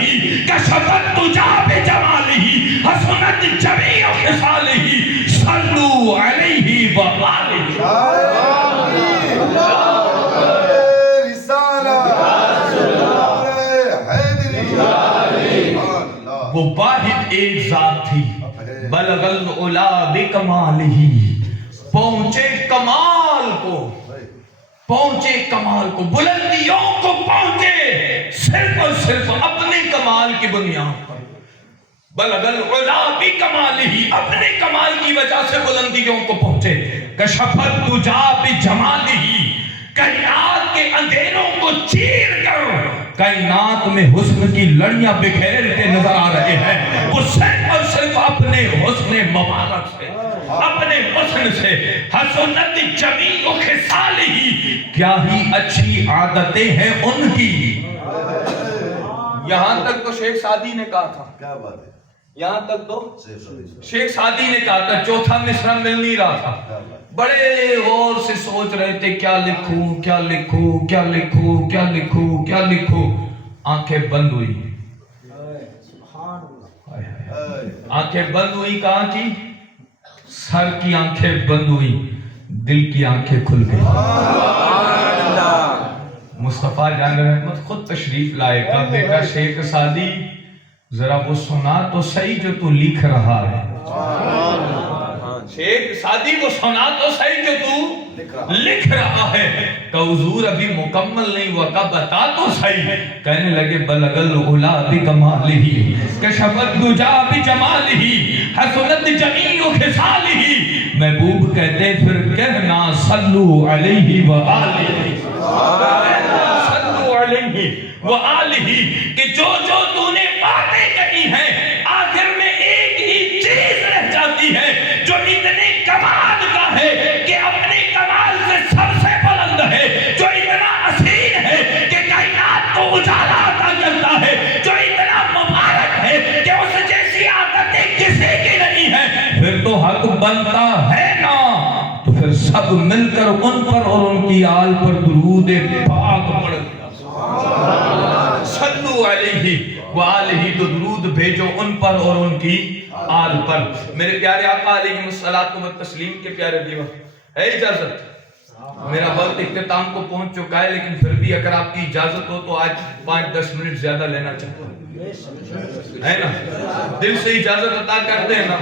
کشفت تجا بجمالہ حسنت جمیع خصالہ صلو علیہ وآلہ۔ وہ واحد ایک ذات تھی، بلغ العلا بکمالہ، پہنچے کمال کو، پہنچے کمال کو، بلندیوں کو پہنچے صرف اور صرف اپنے کمال کی بنیاد پر۔ بلغ العلا بکمالہ، اپنے کمال کی وجہ سے بلندیوں کو پہنچے۔ کشفت تجا بجمالہ، کائنات کے اندھیروں کو چیر کر کائنات میں حسن کی لڑیاں بکھیرتے نظر آ رہے ہیں۔ وہ صرف اور صرف اپنے حسن مبارک سے، اپنے حسن سے، حسنت جمیع خصالہ، کیا ہی اچھی عادتیں ہیں ان کی۔ یہاں تک تو شیخ سعدی نے کہا تھا، کیا بات ہے، یہاں تک تو شیخ سعدی نے کہا تھا، چوتھا مصرع مل نہیں رہا تھا، بڑے غور سے سوچ رہے تھے کیا لکھوں کیا لکھوں کیا لکھوں کیا لکھوں کیا لکھوں، آنکھیں بند ہوئی، آنکھیں بند ہوئی، کہاں کی؟ سر کی آنکھیں بند ہوئی، دل کی آنکھیں کھل گئی۔ مصطفیٰ جان رحمت خود تشریف لائے، کہا بیٹا شیخ سعدی ذرا وہ سنا تو صحیح جو تو لکھ رہا ہے۔ شیخ سعدی وہ سنا تو صحیح جو تو لکھ رہا ہے۔ کہ حضور ابھی مکمل نہیں ہوا، کا بتا تو صحیح۔ کہنے لگے بلغ العلا بکمالہ کشفت تجا بجمالہ حسنت جمیع خصالہ۔ محبوب کہتے پھر کہنا صلو علیہ وآلہ، صلو علیہ وآلہ، کہ جو جو تو نے باتیں کہی ہیں آخر میں ایک ہی چیز رہ جاتی ہے جو اتنے کمال کا ہے کہ اپنے کمال سے سب سے بلند ہے، جو اتنا حسین ہے کہ کائنات کو اجالا عطا کرتا ہے، جو اتنا مبارک ہے کہ اس جیسی عادتیں کسی کی نہیں ہے۔ پھر تو حق حق بنتا ہے نا تو پھر سب مل کر ان پر اور ان کی آل پر درود پاک پڑھ صلو علیہ وآلہ، تو درود بھیجو ان پر اور ان کی آل پر۔ میرے پیارے آقا علیہ الصلوۃ والتسلیم کے پیارے دیوا، ہے اجازت؟ میرا وقت اختتام کو پہنچ چکا ہے، لیکن پھر بھی اگر آپ کی اجازت ہو تو آج 5-10 منٹ زیادہ لینا چاہتا ہوں، ہے نا؟ دل سے اجازت عطا کرتے ہیں نا،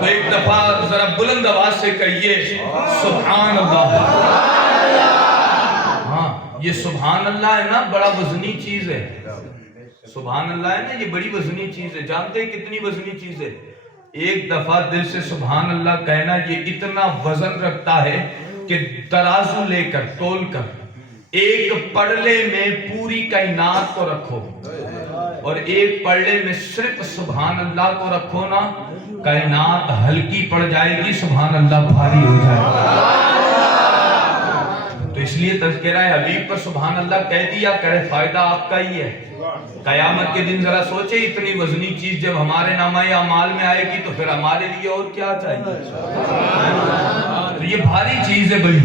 تو ایک دفعہ ذرا بلند آواز سے کہیے سبحان اللہ۔ ہاں، یہ سبحان اللہ ہے نا، بڑا وزنی چیز ہے۔ سبحان اللہ ہے نا، یہ بڑی وزنی چیز ہے۔ جانتے ہیں کتنی وزنی چیز ہے؟ ایک دفعہ دل سے سبحان اللہ کہنا یہ اتنا وزن رکھتا ہے کہ ترازو لے کر تول کر ایک پڑلے میں پوری کائنات کو رکھو اور ایک پڑلے میں صرف سبحان اللہ کو رکھو نا، کائنات ہلکی پڑ جائے گی، سبحان اللہ بھاری ہو جائے گا۔ تو اس لیے تذکرہ حبیب پر سبحان اللہ کہہ دیا کرے، فائدہ آپ کا ہی ہے۔ قیامت کے دن ذرا سوچے، اتنی وزنی چیز جب ہمارے نامہ اعمال میں آئے گی تو پھر ہمارے لیے اور کیا چاہیے؟ تو یہ بھاری چیز ہے بھائی۔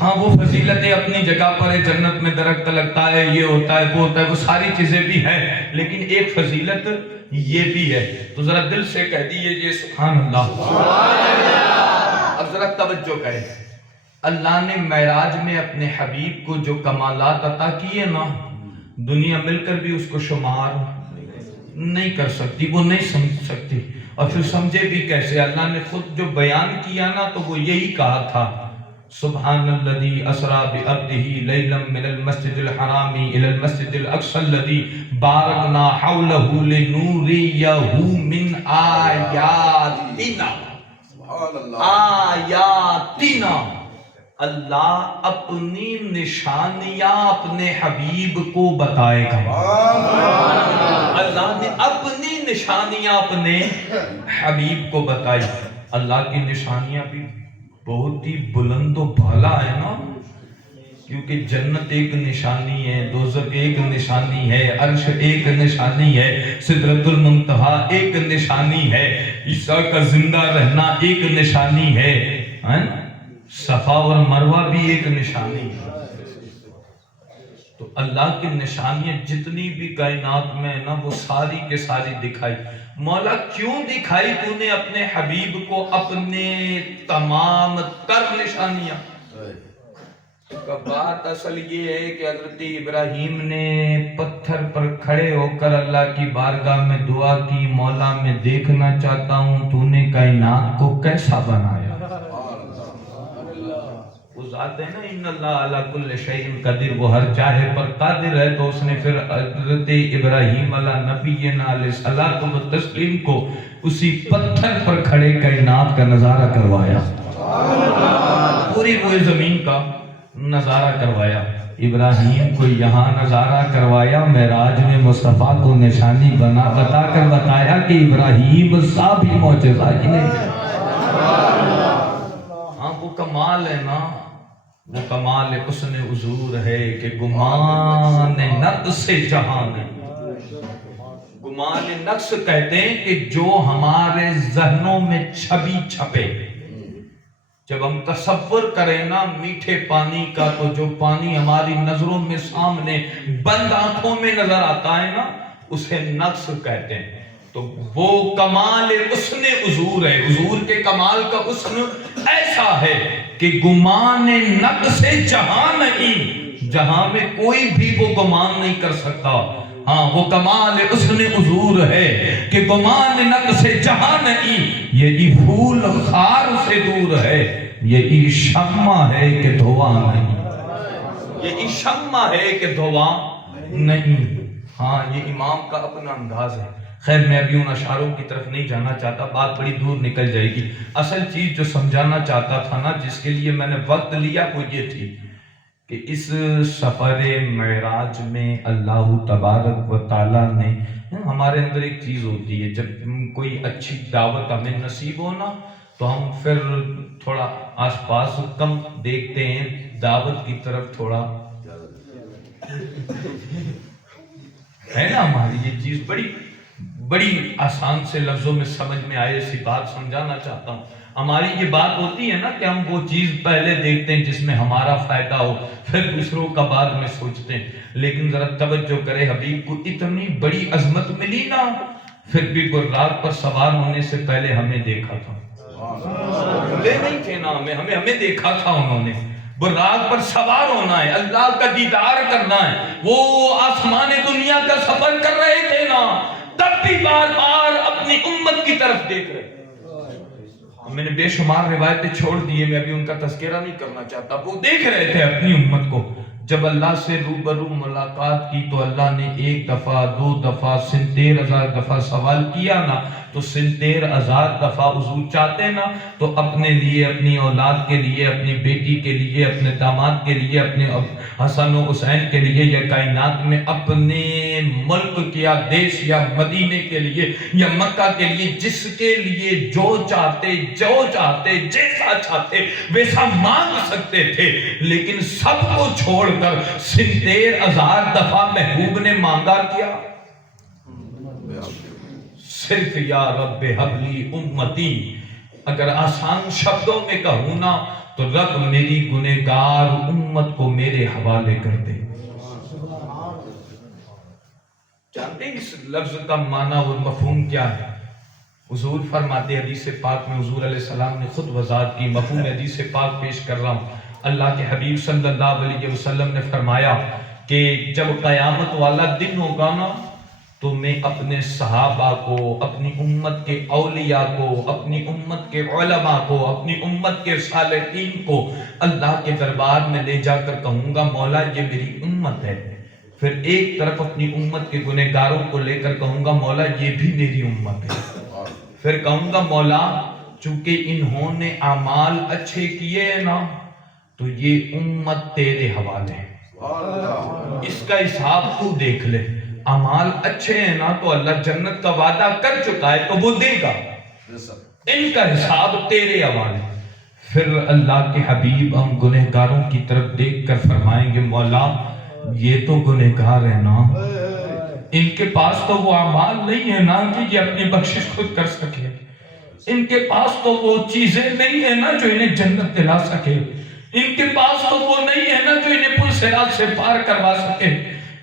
ہاں، وہ فضیلتیں اپنی جگہ پر ہے، جنت میں درخت لگتا ہے، یہ ہوتا ہے، وہ ہوتا ہے، وہ ساری چیزیں بھی ہیں، لیکن ایک فضیلت یہ بھی ہے۔ تو ذرا دل سے کہہ دیئے یہ سبحان اللہ۔ اب ذرا توجہ کریں، اللہ نے معراج میں اپنے حبیب کو جو کمالات عطا کیے نا، دنیا مل کر بھی اس کو شمار نہیں کر سکتی، وہ نہیں سمجھ سکتی، اور پھر سمجھے بھی کیسے؟ اللہ نے خود جو بیان کیا نا تو وہ یہی کہا تھا، سبحان الذی اسریٰ بعبدہ لیلا من المسجد الحرام الی المسجد الاقصی الذی بارکنا حولہ لنوریہ من آیاتنا۔ آیاتنا، اللہ اپنی نشانیاں اپنے حبیب کو بتائے گا۔ اللہ نے اپنی نشانیاں اپنے حبیب کو بتائی۔ اللہ کی نشانیاں بھی بہت ہی بلند و بالا ہے نا، کیونکہ جنت ایک نشانی ہے، دوزخ ایک نشانی ہے، عرش ایک نشانی ہے، سدرۃ المنتہا ایک نشانی ہے، عیسیٰ کا زندہ رہنا ایک نشانی ہے، صفا اور مروہ بھی ایک نشانی ہے۔ تو اللہ کی نشانیاں جتنی بھی کائنات میں ہے نا، وہ ساری کے ساری دکھائی۔ مولا کیوں دکھائی تو نے اپنے حبیب کو اپنے تمام تر نشانیاں؟ بات اصل یہ ہے کہ حضرت ابراہیم نے پتھر پر کھڑے ہو کر اللہ کی بارگاہ میں دعا کی، مولا میں دیکھنا چاہتا ہوں تو نے کائنات کو کیسا بنایا۔ وہ ذات ہے نا، ان اللہ علی کل شیء قدیر، وہ ہر چاہے پر قادر ہے۔ تو اس نے پھر حضرت ابراہیم علیہ نبینا علیہ الصلوۃ والتسلیم کو اسی پتھر پر کھڑے کائنات کا نظارہ کروایا، پوری روئے زمین کا نظارہ کروایا۔ ابراہیم کو یہاں نظارہ کروایا، معراج میں مصطفیٰ کو نشانی بتا کر بتایا کہ ابراہیم سا بھی معجزہ ہی نہیں ہے۔ ہاں، وہ کمال ہے نا، وہ کمال حسن حضور ہے کہ گمان نقص جہان ہے۔ گمان نقص کہتے ہیں کہ جو ہمارے ذہنوں میں چھبی چھپے، جب ہم تصور کریں نا میٹھے پانی کا، تو جو پانی ہماری نظروں میں سامنے بند آنکھوں میں نظر آتا ہے نا، اسے نقص کہتے ہیں۔ تو وہ کمال حسن حضور ہے، حضور کے کمال کا حسن ایسا ہے کہ گمان نقص جہاں نہیں، جہاں میں کوئی بھی وہ گمان نہیں کر سکتا۔ ہاں، وہ کمال حسن حضور ہے کہ گمان نقص جہاں نہیں، یہی پھول خار سے دور ہے، یہی شمع ہے کہ دھواں نہیں، یہی شمع ہے کہ دھواں نہیں۔ ہاں، یہ امام کا اپنا انداز ہے۔ خیر، میں ابھی ان اشعاروں کی طرف نہیں جانا چاہتا، بات بڑی دور نکل جائے گی۔ اصل چیز جو سمجھانا چاہتا تھا نا، جس کے لیے میں نے وقت لیا، وہ یہ تھی کہ اس سفر معراج میں اللہ تبارک و تعالیٰ نے، ہمارے اندر ایک چیز ہوتی ہے، جب کوئی اچھی دعوت ہمیں نصیب ہو نا، تو ہم پھر تھوڑا آس پاس کم دیکھتے ہیں، دعوت کی طرف تھوڑا ہے نا، ہماری یہ چیز بڑی آسان سے لفظوں میں سمجھ میں آئے ایسی بات سمجھانا چاہتا ہوں. ہماری یہ بات ہوتی ہے نا کہ ہم وہ چیز پہلے دیکھتے ہیں جس میں ہمارا فائدہ ہو، پھر دوسروں کا بعد میں سوچتے ہیں. لیکن ذرا توجہ کرے، حبیب کو اتنی بڑی عظمت ملی نا، پھر بھی براق پر سوار ہونے سے پہلے ہمیں دیکھا تھا. لے نہیں تھے نا ہمیں دیکھا تھا. انہوں نے براق پر سوار ہونا ہے، اللہ کا دیدار کرنا ہے. وہ آسمان دنیا کا سفر کر رہے تھے نا، تب بھی بار بار اپنی امت کی طرف دیکھ رہے. میں نے بے شمار روایتیں چھوڑ دیے، میں ابھی ان کا تذکرہ نہیں کرنا چاہتا. وہ دیکھ رہے تھے اپنی امت کو. جب اللہ سے روبرو ملاقات کی تو اللہ نے 1 دفعہ 2 دفعہ 73,000 دفعہ سوال کیا نا، تو 73,000 دفعہ حضور چاہتے نا تو اپنے لیے، اپنی اولاد کے لیے، اپنی بیٹی کے لیے، اپنے داماد کے لیے، اپنے حسن و حسین کے لیے، یا کائنات میں اپنے ملک کے یا دیش یا مدینے کے لیے یا مکہ کے لیے، جس کے لیے جو چاہتے جیسا چاہتے ویسا مانگ سکتے تھے. لیکن سب کو چھوڑ کر 73,000 دفعہ محبوب نے مانگا کیا؟ صرف یا رب حبلی امتی. اگر آسان شبدوں میں کہوں نا تو رب میری گنہگار امت کو میرے حوالے کر دے. جانتے ہیں اس لفظ کا معنی اور مفہوم کیا ہے؟ حضور فرماتے، حدیث پاک میں حضور علیہ السلام نے خود وضاحت کی. مفہوم حدیث پاک پیش کر رہا ہوں. اللہ کے حبیب صلی اللہ علیہ وسلم نے فرمایا کہ جب قیامت والا دن ہوگا نا تو میں اپنے صحابہ کو، اپنی امت کے اولیاء کو، اپنی امت کے علماء کو، اپنی امت کے صالحین کو اللہ کے دربار میں لے جا کر کہوں گا مولا یہ میری امت ہے. پھر ایک طرف اپنی امت کے گنہگاروں کو لے کر کہوں گا مولا یہ بھی میری امت ہے. پھر کہوں گا مولا چونکہ انہوں نے اعمال اچھے کیے ہیں نا تو یہ امت تیرے حوالے ہے. اس کا حساب تو دیکھ لے. اعمال اچھے ہیں نا تو اللہ جنت کا وعدہ کر چکا ہے تو وہ دے گا. ان کا حساب تیرے حوالے. پھر اللہ کے حبیب ہم گنہگاروں کی طرف دیکھ کر فرمائیں گے مولا یہ تو گنہگار ہے نا، ان کے پاس تو وہ اعمال نہیں ہے نا کہ یہ اپنی بخشش خود کر سکے. ان کے پاس تو وہ چیزیں نہیں ہے نا جو انہیں جنت دلا سکے. ان کے پاس تو وہ نہیں ہے نا جو انہیں پل صراط سے پار کروا سکے.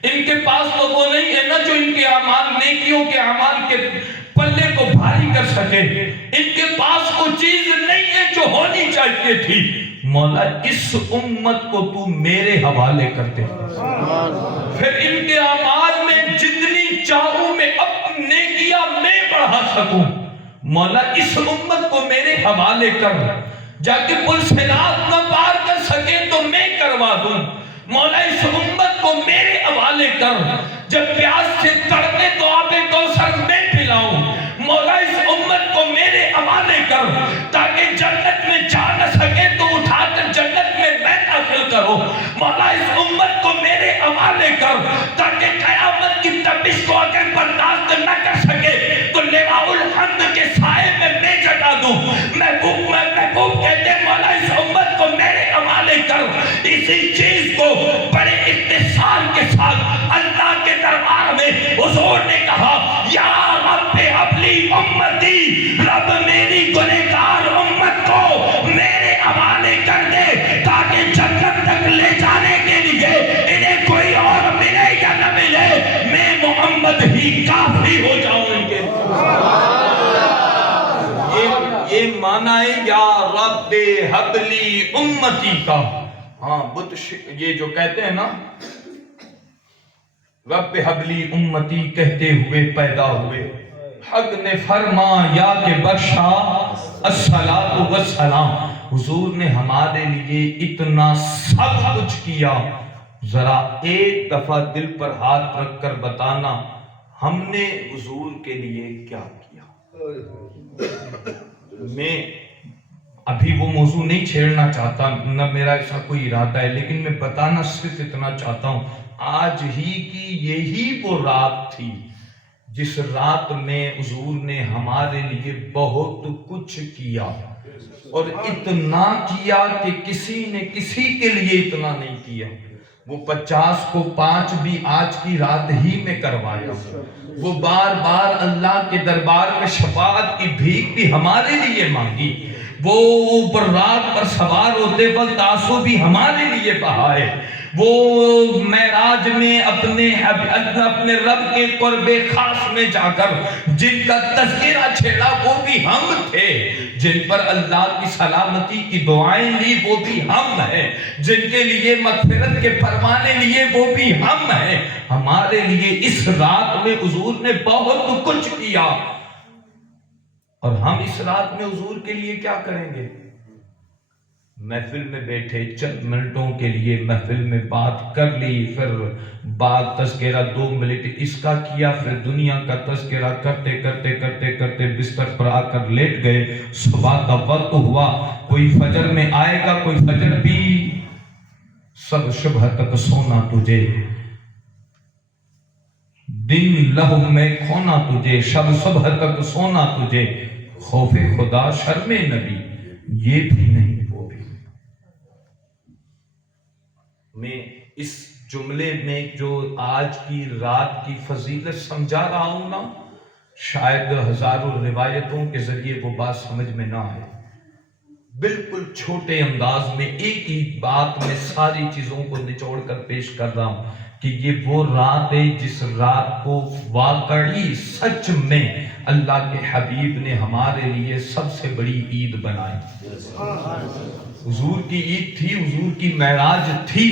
ان کے پاس تو وہ نہیں ہے نا جو ان کے اعمال، نیکیوں کے اعمال کے پلے کو بھاری کر سکے. ان کے پاس وہ چیز نہیں ہے جو ہونی چاہیے تھی. مولا اس امت کو تو میرے حوالے کر دے. پھر ان کے اعمال میں جتنی چاہوں میں اپنی نیکیاں میں بڑھا سکوں مولا اس امت کو میرے حوالے کر. جا کے پل صراط نہ پار کر سکے تو میں کروا دوں مولا اس امت کو میرے حوالے کر. جب پیاس سے تڑپے تو آب کوثر میں پلاؤں مولا اس امت کو میرے حوالے کر تاکہ جنت میں جا نہ سکے تو اٹھا کر جنت میں میں داخل کرو. مولا اس امت کو میرے حوالے کر تاکہ قیامت کی تپش کو اگر برداشت نہ کر سکے تو لواء الحمد کے سائے میں جگا دوں. محبوب کہتے مولا اس امت کو میرے حوالے کر. اسی چیز کو بڑے اختصار کے ساتھ اللہ کے دربار میں حضور نے کہا یا رب حبلی امتی، رب میری گنہگار امت کو میرے حوالے کر دے تاکہ جنت تک لے جانے کے لیے انہیں کوئی اور ملے یا نہ ملے میں محمد ہی کافی ہو جاؤں ان کے. یہ معنی ہے یا رب حبلی امتی کا. ہاں یہ جو کہتے ہیں نا رب حبلی امتی کہتے ہوئے پیدا ہوئے، حق نے فرمایا کہ بخشا الصلاۃ والسلام. حضور نے ہمارے لیے اتنا سب کچھ کیا. ذرا ایک دفعہ دل پر ہاتھ رکھ کر بتانا ہم نے حضور کے لیے کیا کیا. میں ابھی وہ موضوع نہیں چھیڑنا چاہتا، نہ میرا ایسا کوئی ارادہ ہے، لیکن میں بتانا صرف اتنا چاہتا ہوں آج ہی کی یہی وہ رات تھی جس رات میں حضور نے ہمارے لیے بہت کچھ کیا، اور اتنا کیا کہ کسی نے کسی کے لیے اتنا نہیں کیا. وہ 50 کو 5 بھی آج کی رات ہی میں کروایا، وہ بار بار اللہ کے دربار میں شفاعت کی بھیک بھی ہمارے لیے مانگی، وہ اوپر رات پر سوار ہوتے وقت آنسو بھی ہمارے لیے بہائے، وہ معراج میں اپنے رب کے قرب خاص میں جا کر جن کا تذکرہ چھیڑا وہ بھی ہم تھے، جن پر اللہ کی سلامتی کی دعائیں لی وہ بھی ہم ہیں، جن کے لیے مغفرت کے فرمانے لیے وہ بھی ہم ہیں۔ ہمارے لیے اس رات میں حضور نے بہت کچھ کیا، اور ہم اس رات میں حضور کے لیے کیا کریں گے؟ محفل میں بیٹھے چند منٹوں کے لیے محفل میں بات کر لی، پھر بعد تذکرہ 2 منٹ اس کا کیا، پھر دنیا کا تذکرہ کرتے کرتے کرتے کرتے بستر پر آ کر لیٹ گئے، صبح کا وقت ہوا، کوئی فجر میں آئے گا، کوئی فجر بھی، سب صبح تک سونا تجھے، دن لہو میں کھونا تجھے، شب صبح تک سونا تجھے، خوف خدا شرم نبی یہ بھی نہیں وہ بھی۔ میں اس جملے میں جو آج کی رات کی فضیلت سمجھا رہا ہوں نا، شاید ہزاروں روایتوں کے ذریعے وہ بات سمجھ میں نہ آئے، بالکل چھوٹے انداز میں ایک ہی بات میں ساری چیزوں کو نچوڑ کر پیش کر رہا ہوں کہ یہ وہ رات ہے جس رات کو واقعی سچ میں اللہ کے حبیب نے ہمارے لیے سب سے بڑی عید بنائی۔ حضور کی عید تھی، حضور کی معراج تھی،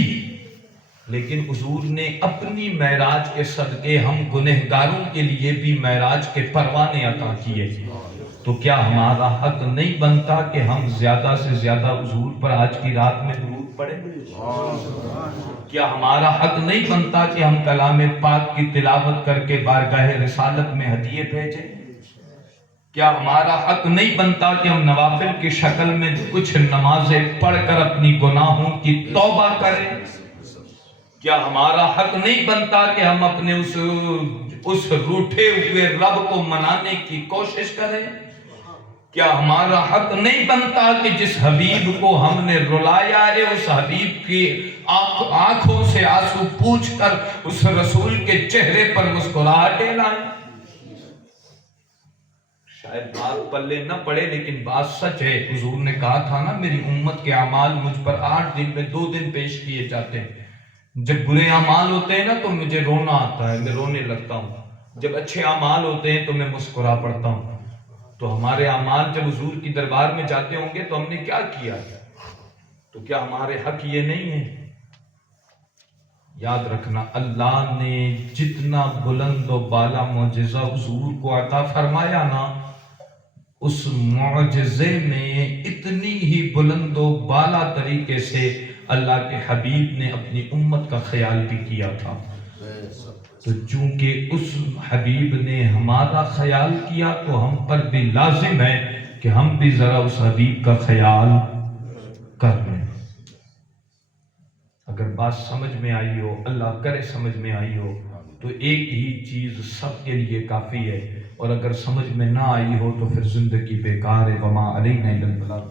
لیکن حضور نے اپنی معراج کے صدقے ہم گنہگاروں کے لیے بھی معراج کے پروانے عطا کیے، تو کیا ہمارا حق نہیں بنتا کہ ہم زیادہ سے زیادہ حضور پر آج کی رات میں درود پڑھیں؟ کیا ہمارا حق نہیں بنتا کہ ہم کلام پاک کی تلاوت کر کے بارگاہ رسالت میں ہدیے بھیجیں؟ کیا ہمارا حق نہیں بنتا کہ ہم نوافل کی شکل میں کچھ نمازیں پڑھ کر اپنی گناہوں کی توبہ کریں؟ کیا ہمارا حق نہیں بنتا کہ ہم اپنے اس روٹھے ہوئے رب کو منانے کی کوشش کریں؟ کیا ہمارا حق نہیں بنتا کہ جس حبیب کو ہم نے رلایا ہے اس حبیب کی آنکھوں سے آنسو پوچھ کر اس رسول کے چہرے پر مسکراہٹیں لائیں؟ شاید بات پلے نہ پڑے لیکن بات سچ ہے۔ حضور نے کہا تھا نا، میری امت کے اعمال مجھ پر 8 دن میں 2 دن پیش کیے جاتے ہیں۔ جب برے اعمال ہوتے ہیں نا تو مجھے رونا آتا ہے، میں رونے لگتا ہوں، جب اچھے اعمال ہوتے ہیں تو میں مسکرا پڑتا ہوں۔ تو ہمارے اعمال جب حضور کی دربار میں جاتے ہوں گے تو ہم نے کیا کیا، تو کیا ہمارے حق یہ نہیں ہے؟ یاد رکھنا، اللہ نے جتنا بلند و بالا معجزہ حضور کو عطا فرمایا نا، اس معجزے میں اتنی ہی بلند و بالا طریقے سے اللہ کے حبیب نے اپنی امت کا خیال بھی کیا تھا۔ تو چونکہ اس حبیب نے ہمارا خیال کیا تو ہم پر بھی لازم ہے کہ ہم بھی ذرا اس حبیب کا خیال کر لیں۔ اگر بات سمجھ میں آئی ہو، اللہ کرے سمجھ میں آئی ہو، تو ایک ہی چیز سب کے لیے کافی ہے، اور اگر سمجھ میں نہ آئی ہو تو پھر زندگی بیکار ہے۔ وما علینا الا البلاغ۔